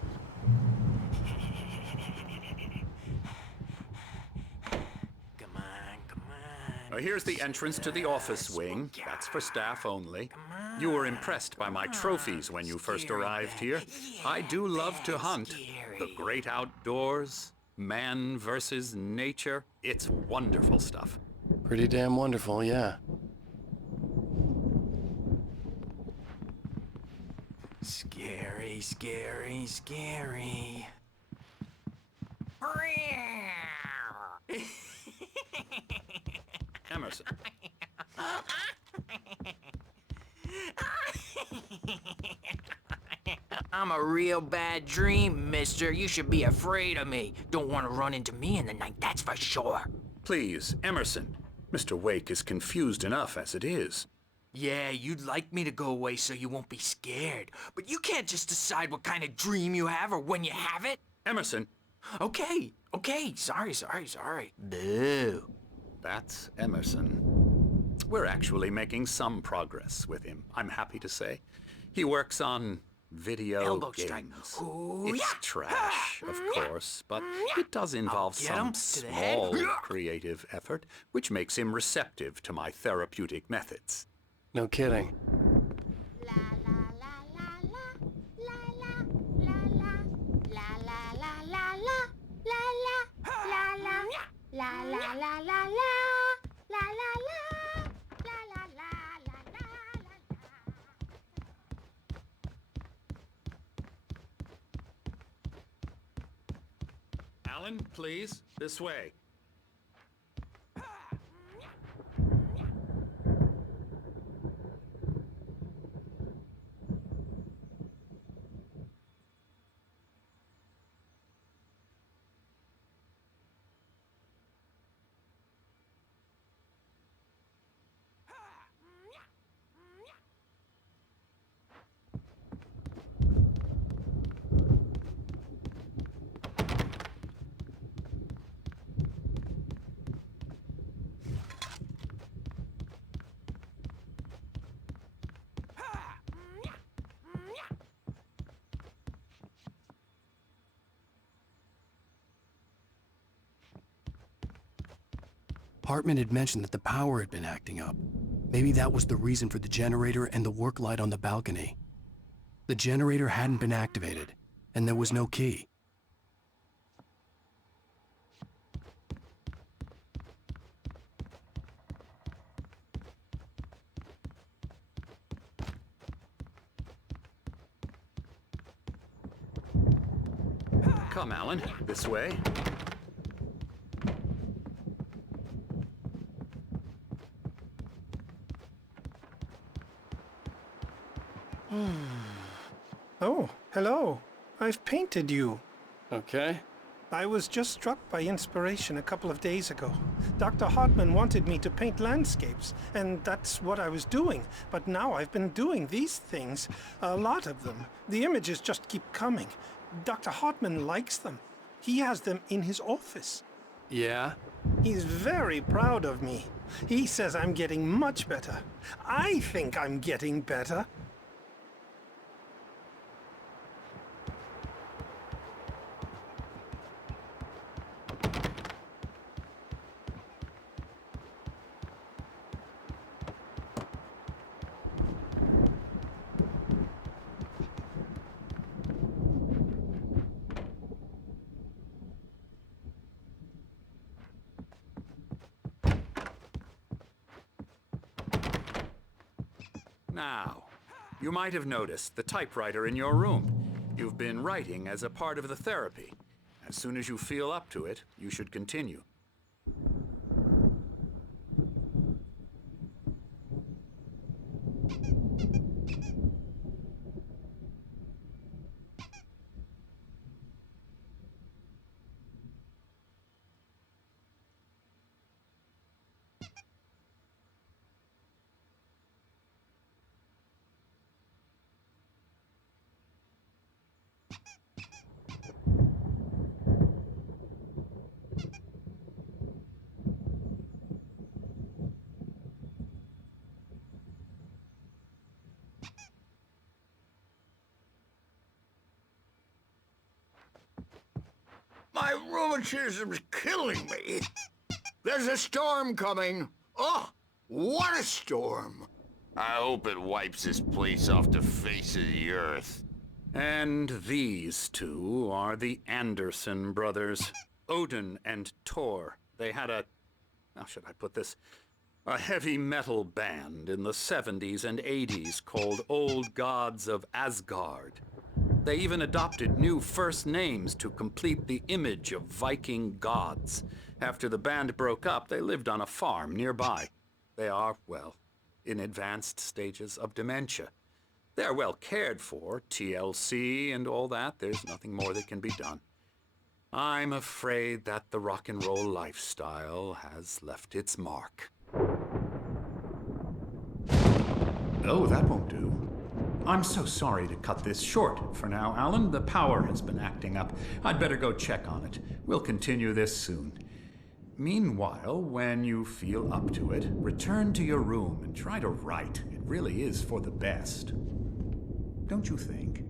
Here's the entrance to the office wing. That's for staff only. You were impressed by my trophies when you first arrived here. I do love to hunt. The great outdoors, man versus nature. It's wonderful stuff. Pretty damn wonderful, yeah. Scary, scary, scary. Emerson. I'm a real bad dream, mister. You should be afraid of me. Don't want to run into me in the night, that's for sure. Please, Emerson. Mr. Wake is confused enough as it is. Yeah, you'd like me to go away so you won't be scared. But you can't just decide what kind of dream you have or when you have it. Emerson. Okay, sorry. Boo. That's Emerson. We're actually making some progress with him, I'm happy to say. He works on video Elbow games. strike. Ooh, It's yeah. trash, of course, but it does involve get him some to the head. small creative effort, which makes him receptive to my therapeutic methods. No kidding. Alan, please, this way. Hartman had mentioned that the power had been acting up. Maybe that was the reason for the generator and the work light on the balcony. The generator hadn't been activated, and there was no key. Come, Alan, this way. Oh, hello. I've painted you. Okay. I was just struck by inspiration a couple of days ago. Dr. Hartman wanted me to paint landscapes, and that's what I was doing. But now I've been doing these things, a lot of them. The images just keep coming. Dr. Hartman likes them. He has them in his office. Yeah? He's very proud of me. He says I'm getting much better. I think I'm getting better. Now, you might have noticed the typewriter in your room. You've been writing as a part of the therapy. As soon as you feel up to it, you should continue. My rheumatism's killing me. There's a storm coming. Oh, what a storm. I hope it wipes this place off the face of the earth. And these two are the Anderson brothers, Odin and Thor. They had how should I put this? A heavy metal band in the 70s and 80s called Old Gods of Asgard. They even adopted new first names to complete the image of Viking gods. After the band broke up, they lived on a farm nearby. They are, well, in advanced stages of dementia. They're well cared for, TLC and all that. There's nothing more that can be done. I'm afraid that the rock and roll lifestyle has left its mark. Oh, that won't do. I'm so sorry to cut this short for now, Alan. The power has been acting up. I'd better go check on it. We'll continue this soon. Meanwhile, when you feel up to it, return to your room and try to write. It really is for the best. Don't you think?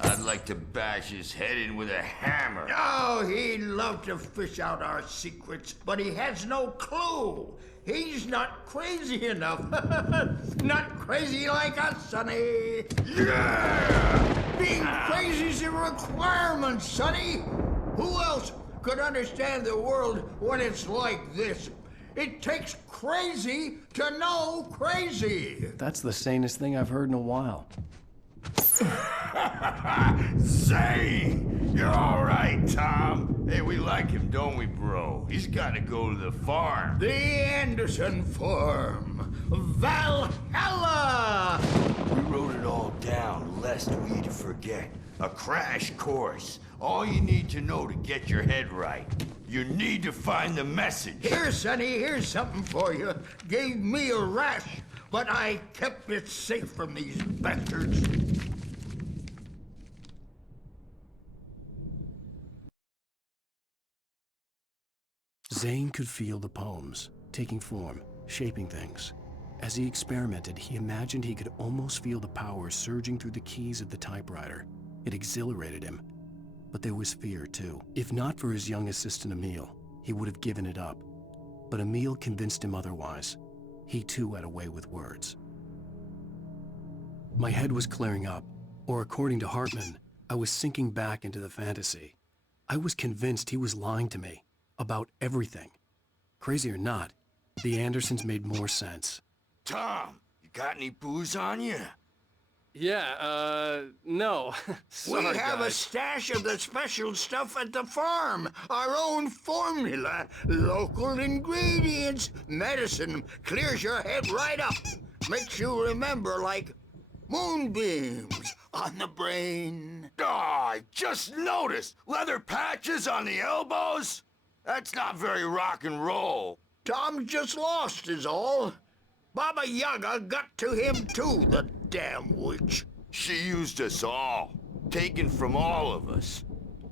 I'd like to bash his head in with a hammer. Oh, he'd love to fish out our secrets, but he has no clue. He's not crazy enough. Not crazy like us, Sonny. Yeah! Being crazy's a requirement, Sonny. Who else could understand the world when it's like this? It takes crazy to know crazy. That's the sanest thing I've heard in a while. Zane! You're all right, Tom. Hey, we like him, don't we, bro? He's got to go to the farm. The Anderson farm. Valhalla! We wrote it all down, lest we'd forget. A crash course. All you need to know to get your head right. You need to find the message. Here, Sonny, here's something for you. Gave me a rash, but I kept it safe from these bastards. Zane could feel the poems, taking form, shaping things. As he experimented, he imagined he could almost feel the power surging through the keys of the typewriter. It exhilarated him. but there was fear too. If not for his young assistant Emil, he would have given it up. But Emil convinced him otherwise. He too had a way with words. My head was clearing up, or according to Hartman, I was sinking back into the fantasy. I was convinced he was lying to me about everything. Crazy or not, the Andersons made more sense. Tom, you got any booze on you? Yeah, no. We Sorry, have a guys. stash of the special stuff at the farm. Our own formula. Local ingredients. Medicine clears your head right up. Makes you remember like moonbeams on the brain. Oh, I just noticed. Leather patches on the elbows? That's not very rock and roll. Tom just lost is all. Baba Yaga got to him too, the damn witch. She used us all. Taken from all of us.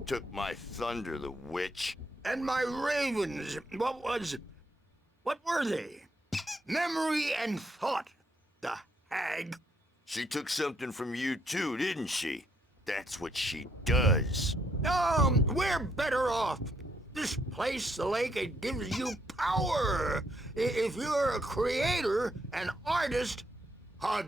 Took my thunder, the witch. And my ravens. What were they? Memory and thought, the hag. She took something from you too, didn't she? That's what she does. We're better off. This place, the lake, it gives you power. If you're a creator, an artist, God.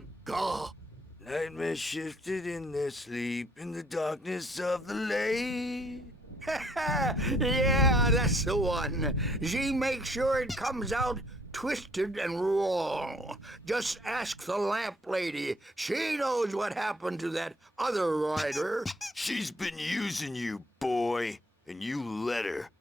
Nightmare shifted in their sleep in the darkness of the lake. Yeah, that's the one. She makes sure it comes out twisted and raw. Just ask the lamp lady. She knows what happened to that other writer. She's been using you, boy, and you let her.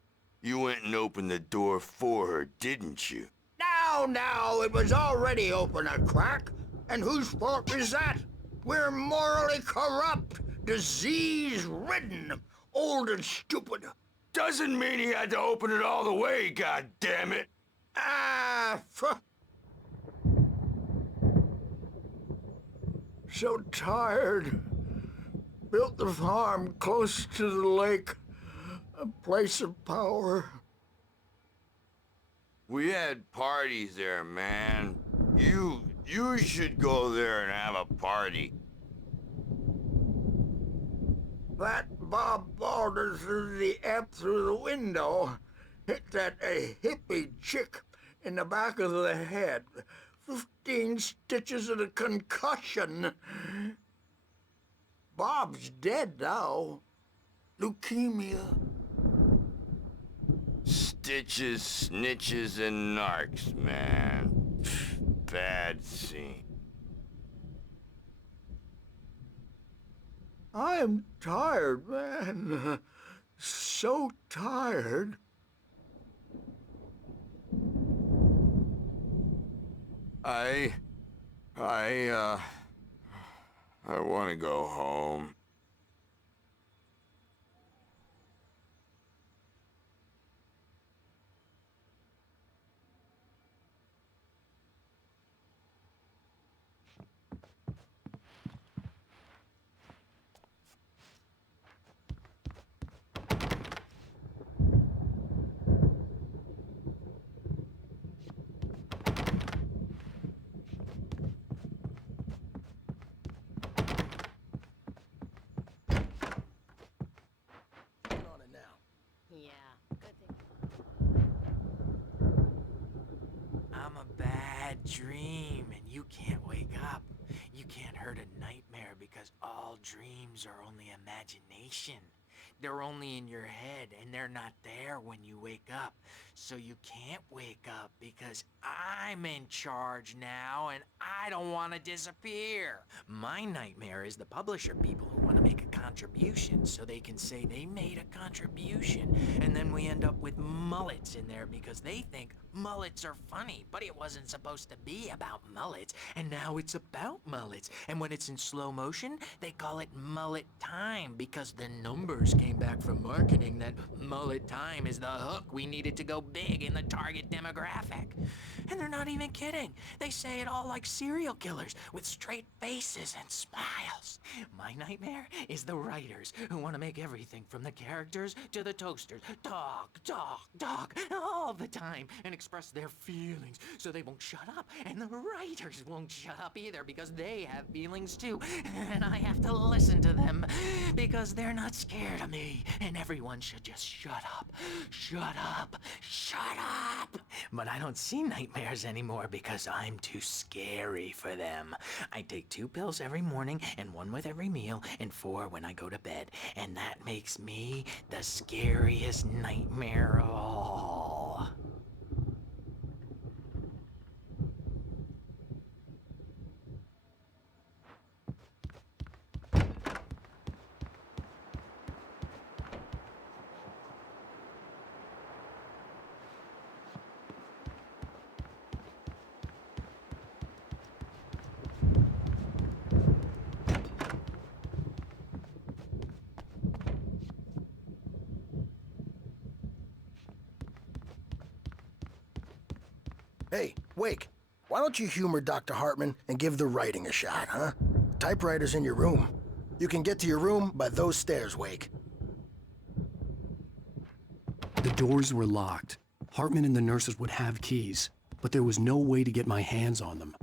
You went and opened the door for her, didn't you? Now, it was already open a crack. And whose fault is that? We're morally corrupt, disease-ridden, old and stupid. Doesn't mean he had to open it all the way, goddammit. So tired. Built the farm close to the lake. A place of power. We had parties there, man. You should go there and have a party. That Bob Balder threw the amp through the window. Hit that hippie chick in the back of the head. 15 stitches and a concussion. Bob's dead now. Leukemia. Stitches, snitches, and narcs, man. Bad scene. I am tired, man. So tired. I want to go home. I'm a bad dream, and you can't wake up. You can't hurt a nightmare because all dreams are only imagination. They're only in your head, and they're not there when you wake up. So you can't wake up because I'm in charge now, and I don't want to disappear. My nightmare is the publisher people who want to make a contribution so they can say they made a contribution. And then we end up with mullets in there because they think mullets are funny, but it wasn't supposed to be about mullets, and now it's about mullets. And when it's in slow motion, they call it mullet time because the numbers came back from marketing that mullet time is the hook we needed to go big in the target demographic. And they're not even kidding. They say it all like serial killers with straight faces and smiles. My nightmare is the writers who want to make everything from the characters to the toasters talk all the time and express their feelings, so they won't shut up. And the writers won't shut up either, because they have feelings too. And I have to listen to them, because they're not scared of me. And everyone should just shut up. Shut up. Shut up. But I don't see nightmares anymore because I'm too scary for them. I take 2 pills every morning, and 1 with every meal, and 4 when I go to bed. And that makes me the scariest nightmare of all. Hey, Wake, why don't you humor Dr. Hartman and give the writing a shot, huh? Typewriter's in your room. You can get to your room by those stairs, Wake. The doors were locked. Hartman and the nurses would have keys, but there was no way to get my hands on them.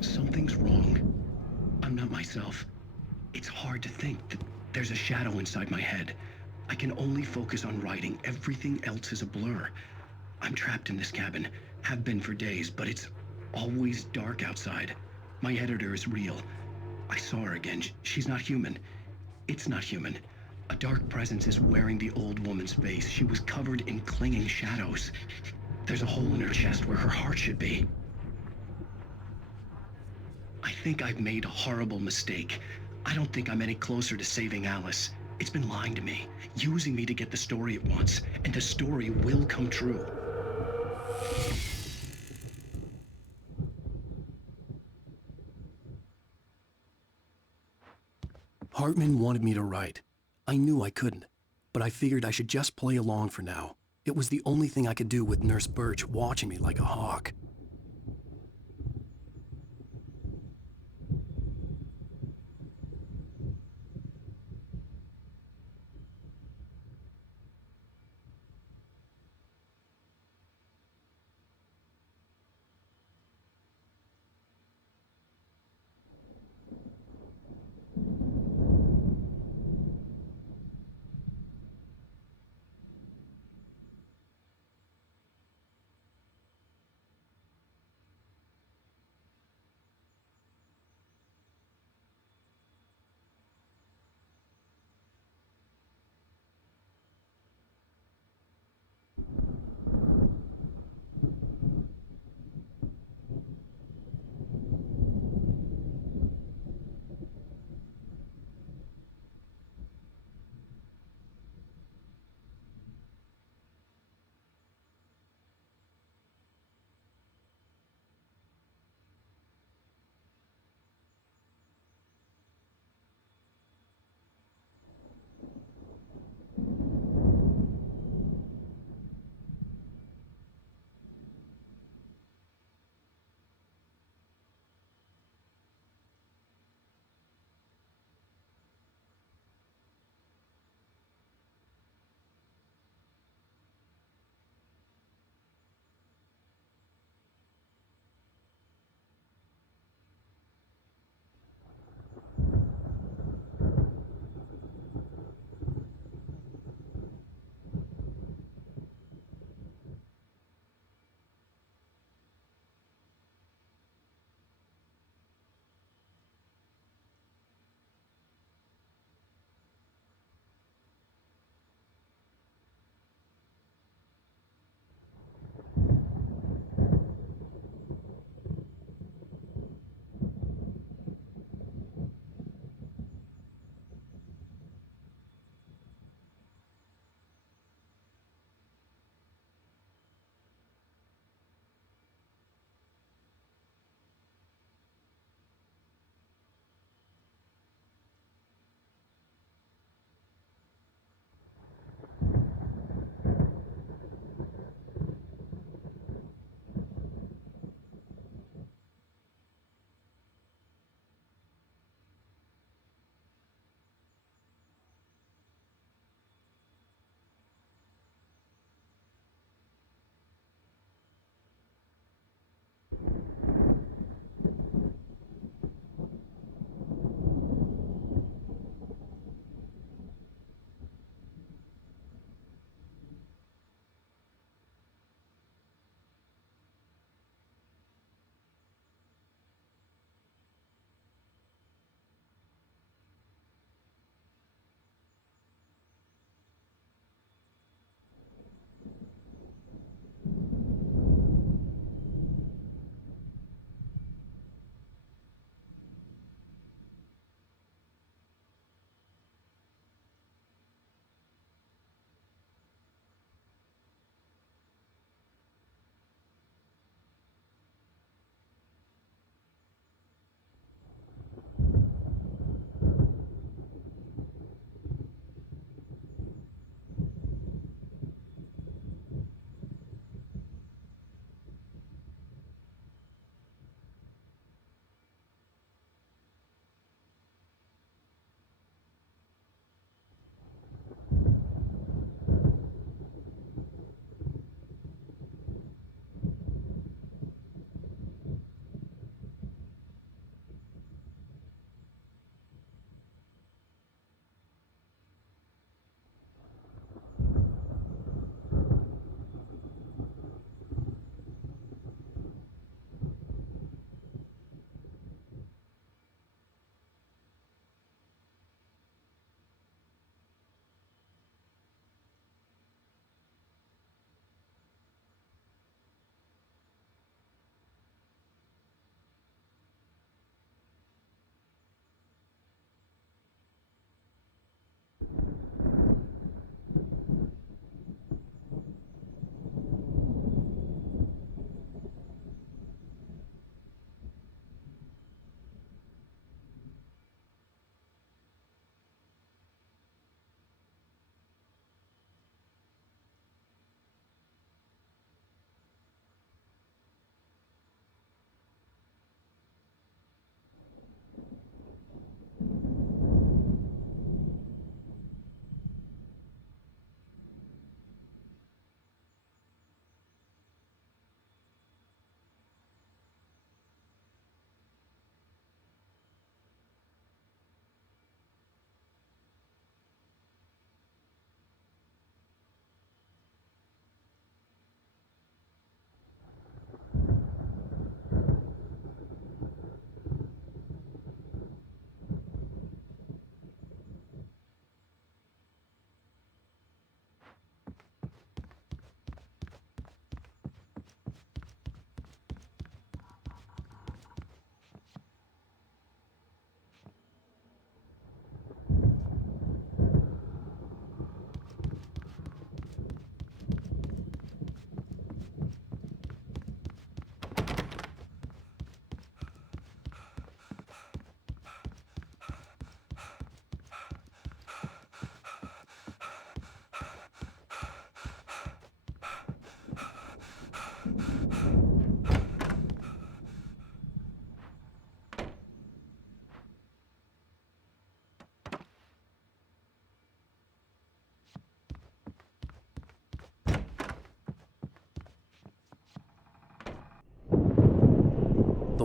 Something's wrong. I'm not myself. It's hard to think that there's a shadow inside my head. I can only focus on writing. Everything else is a blur. I'm trapped in this cabin. Have been for days, but it's always dark outside. My editor is real. I saw her again. She's not human. It's not human. A dark presence is wearing the old woman's face. She was covered in clinging shadows. There's a hole in her chest where her heart should be. I think I've made a horrible mistake. I don't think I'm any closer to saving Alice. It's been lying to me, using me to get the story it wants, and the story will come true. Hartman wanted me to write. I knew I couldn't, but I figured I should just play along for now. It was the only thing I could do with Nurse Birch watching me like a hawk.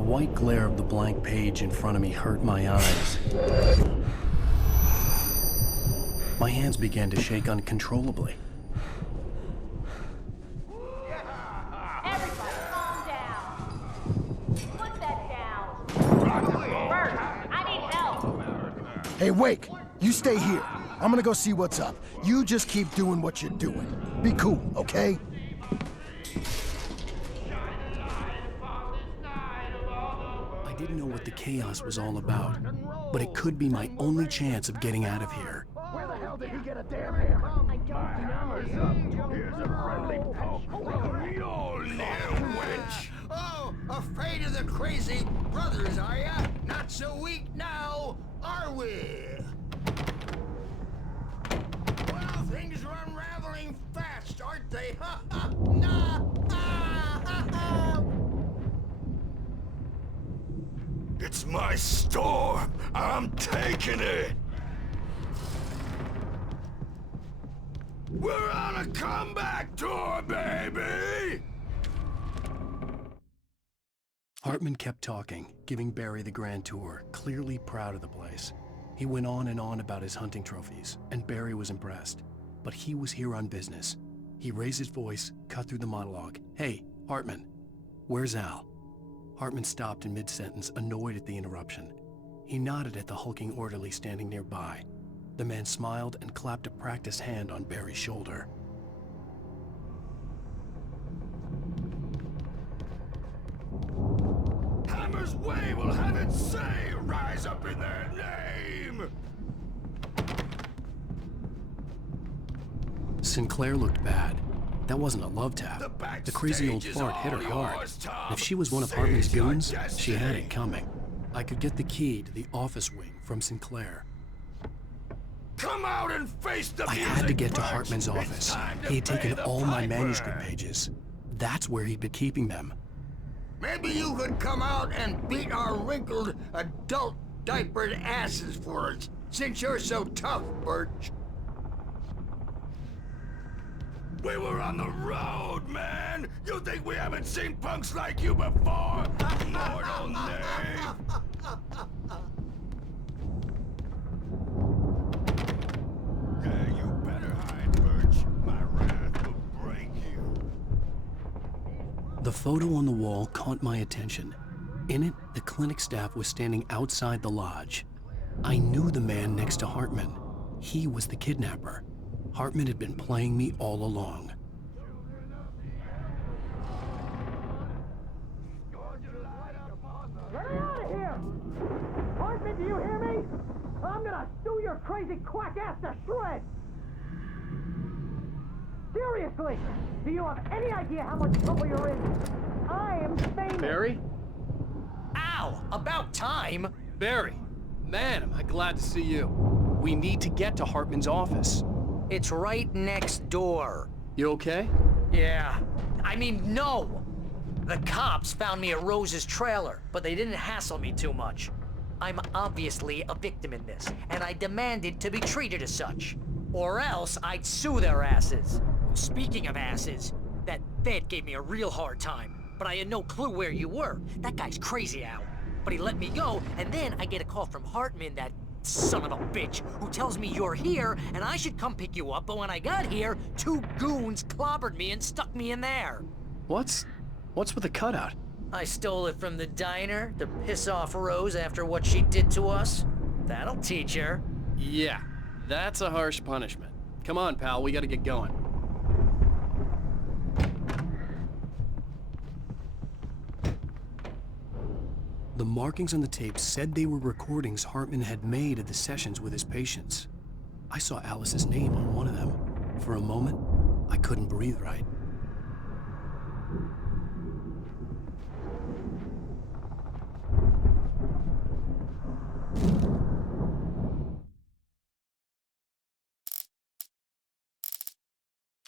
white glare of the blank page in front of me hurt my eyes. My hands began to shake uncontrollably. Everybody, calm down. Put that down. Bert, I need help. Hey, Wake, you stay here. I'm gonna go see what's up. You just keep doing what you're doing. Be cool, okay? I didn't know what the chaos was all about, but it could be my only chance of getting out of here. Where the hell did he get a damn hammer? I don't know. Here's a friendly poke. You'll live, wench. Oh, afraid of the crazy brothers, are ya? Not so weak now, are we? Well, things are unraveling fast, aren't they? Ha ha! Nah! Ah, ha, ha. It's my store. I'm taking it. We're on a comeback tour, baby! Hartman kept talking, giving Barry the grand tour, clearly proud of the place. He went on and on about his hunting trophies, and Barry was impressed. But he was here on business. He raised his voice, cut through the monologue. Hey, Hartman, where's Al? Hartman stopped in mid-sentence, annoyed at the interruption. He nodded at the hulking orderly standing nearby. The man smiled and clapped a practiced hand on Barry's shoulder. Hammer's Way will have its say rise up in their name! Sinclair looked bad. That wasn't a love tap. The crazy old fart hit her hard. If she was one of Hartman's goons, she had it coming. I could get the key to the office wing from Sinclair. Come out and face the I had to get to Hartman's office. He had taken all my manuscript pages. That's where he'd been keeping them. Maybe you could come out and beat our wrinkled, adult diapered asses for us, since you're so tough, Birch. We were on the road, man! You think we haven't seen punks like you before? Mortal knave! Yeah, you better hide, Birch. My wrath will break you. The photo on the wall caught my attention. In it, the clinic staff was standing outside the lodge. I knew the man next to Hartman. He was the kidnapper. Hartman had been playing me all along. Get me out of here! Hartman, do you hear me? I'm gonna sue your crazy quack ass to shreds! Seriously! Do you have any idea how much trouble you're in? I am famous! Barry? Ow! About time! Barry! Man, am I glad to see you. We need to get to Hartman's office. It's right next door. You okay? Yeah. I mean, no! The cops found me at Rose's trailer, but they didn't hassle me too much. I'm obviously a victim in this, and I demanded to be treated as such. Or else I'd sue their asses. Speaking of asses, that vet gave me a real hard time, but I had no clue where you were. That guy's crazy, Al. But he let me go, and then I get a call from Hartman, that son of a bitch, who tells me you're here and I should come pick you up, but when I got here, 2 goons clobbered me and stuck me in there. What's with the cutout? I stole it from the diner to piss off Rose after what she did to us. That'll teach her. Yeah, that's a harsh punishment. Come on, pal, we gotta get going. The markings on the tape said they were recordings Hartman had made of the sessions with his patients. I saw Alice's name on one of them. For a moment, I couldn't breathe right.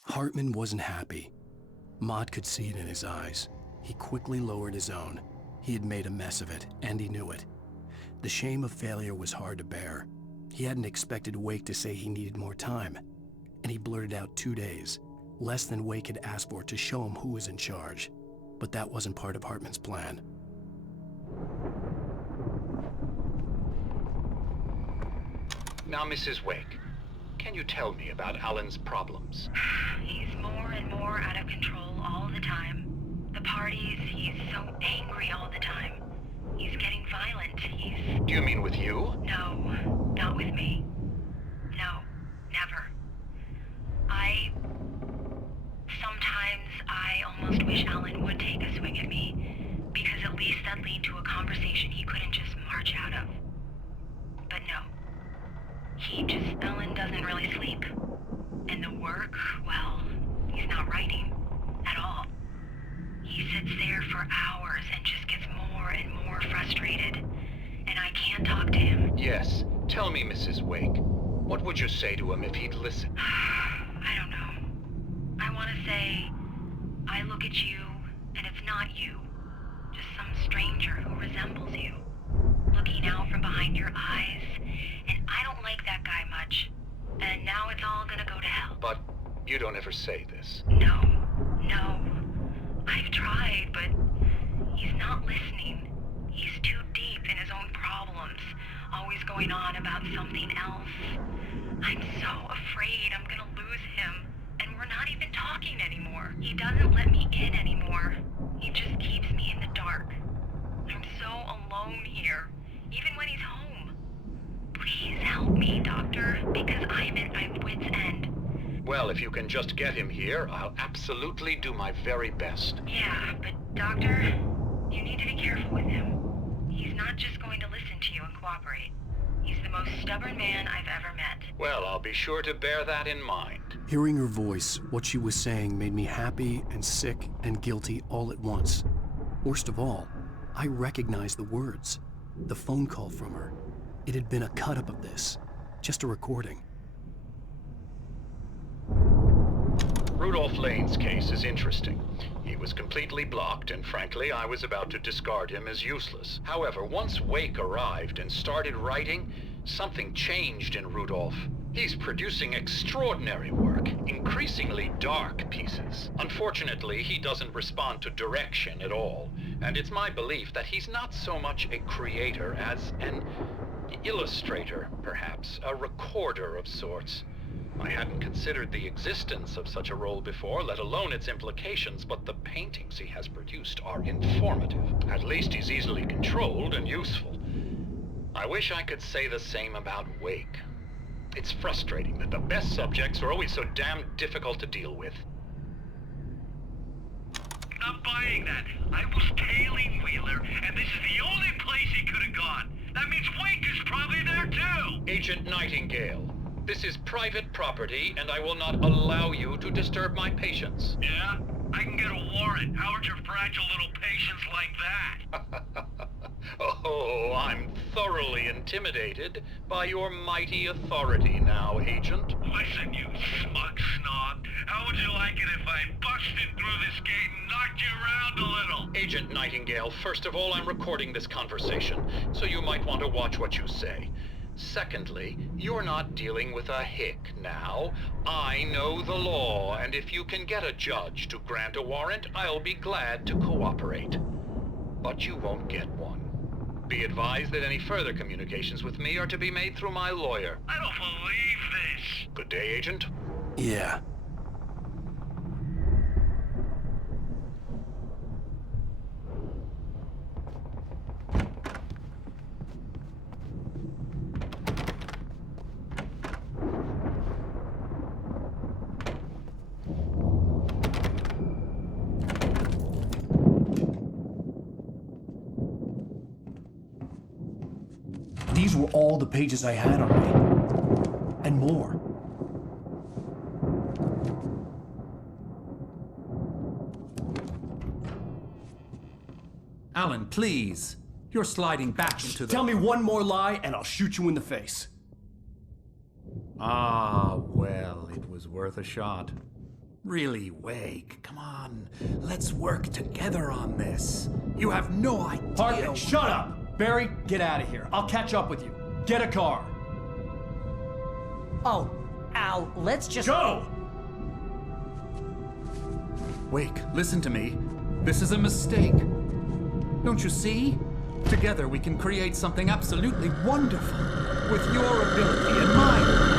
Hartman wasn't happy. Maude could see it in his eyes. He quickly lowered his own. He had made a mess of it, and he knew it. The shame of failure was hard to bear. He hadn't expected Wake to say he needed more time, and he blurted out 2 days, less than Wake had asked for to show him who was in charge. But that wasn't part of Hartman's plan. Now, Mrs. Wake, can you tell me about Alan's problems? He's more and more out of control all the time. The parties, he's so angry all the time. He's getting violent. Do you mean with you? No, not with me. No, never. Sometimes I almost wish Alan would take a swing at me, because at least that'd lead to a conversation he couldn't just march out of. But no. Alan doesn't really sleep. And the work, well, he's not writing at all. He sits there for hours and just gets more and more frustrated. And I can't talk to him. Yes. Tell me, Mrs. Wake, what would you say to him if he'd listen? I don't know. I want to say, I look at you, and it's not you. Just some stranger who resembles you. Looking out from behind your eyes, and I don't like that guy much. And now it's all gonna go to hell. But you don't ever say this. No. I've tried, but he's not listening. He's too deep in his own problems, always going on about something else. I'm so afraid I'm gonna lose him, and we're not even talking anymore. He doesn't let me in anymore. He just keeps me in the dark. I'm so alone here, even when he's home. Please help me, Doctor, because I'm at my wit's end. Well, if you can just get him here, I'll absolutely do my very best. Yeah, but Doctor, you need to be careful with him. He's not just going to listen to you and cooperate. He's the most stubborn man I've ever met. Well, I'll be sure to bear that in mind. Hearing her voice, what she was saying made me happy and sick and guilty all at once. Worst of all, I recognized the words. The phone call from her. It had been a cut-up of this. Just a recording. Rudolph Lane's case is interesting. He was completely blocked, and frankly, I was about to discard him as useless. However, once Wake arrived and started writing, something changed in Rudolph. He's producing extraordinary work, increasingly dark pieces. Unfortunately, he doesn't respond to direction at all, and it's my belief that he's not so much a creator as an illustrator, perhaps, a recorder of sorts. I hadn't considered the existence of such a role before, let alone its implications, but the paintings he has produced are informative. At least he's easily controlled and useful. I wish I could say the same about Wake. It's frustrating that the best subjects are always so damn difficult to deal with. Not buying that. I was tailing Wheeler, and this is the only place he could have gone. That means Wake is probably there too! Agent Nightingale, this is private property, and I will not allow you to disturb my patients. Yeah? I can get a warrant. How would your fragile little patients like that? Oh, I'm thoroughly intimidated by your mighty authority now, Agent. Listen, you smug snob. How would you like it if I busted through this gate and knocked you around a little? Agent Nightingale, first of all, I'm recording this conversation, so you might want to watch what you say. Secondly, you're not dealing with a hick now. I know the law, and if you can get a judge to grant a warrant, I'll be glad to cooperate. But you won't get one. Be advised that any further communications with me are to be made through my lawyer. I don't believe this. Good day, Agent. Yeah. These were all the pages I had on me. And more. Alan, please. You're sliding back into the... Tell me one more lie and I'll shoot you in the face. Ah, well, it was worth a shot. Really, Wake, come on. Let's work together on this. You have no idea... Hartman, shut up! Barry, get out of here. I'll catch up with you. Get a car. Oh, Al, let's just... Go! Wake, listen to me. This is a mistake. Don't you see? Together we can create something absolutely wonderful. with your ability and mine.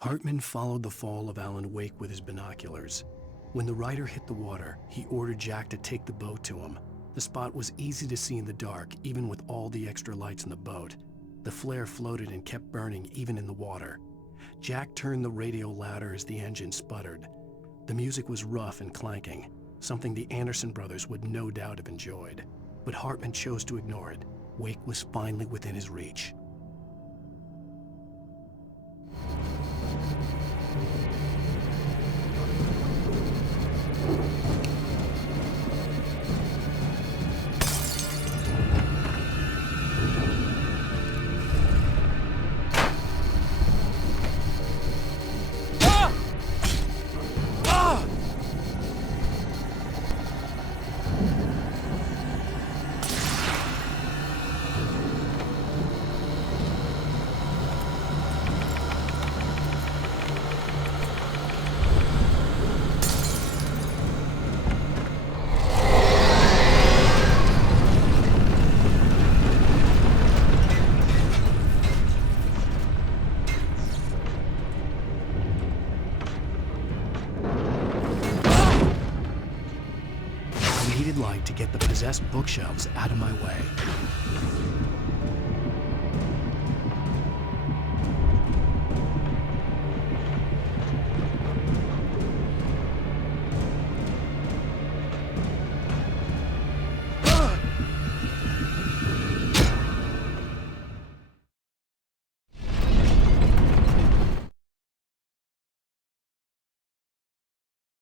Hartman followed the fall of Alan Wake with his binoculars. When the rider hit the water, he ordered Jack to take the boat to him. The spot was easy to see in the dark, even with all the extra lights in the boat. The flare floated and kept burning even in the water. Jack turned the radio louder as the engine sputtered. The music was rough and clanking, something the Anderson brothers would no doubt have enjoyed. But Hartman chose to ignore it. Wake was finally within his reach. Light to get the possessed bookshelves out of my way.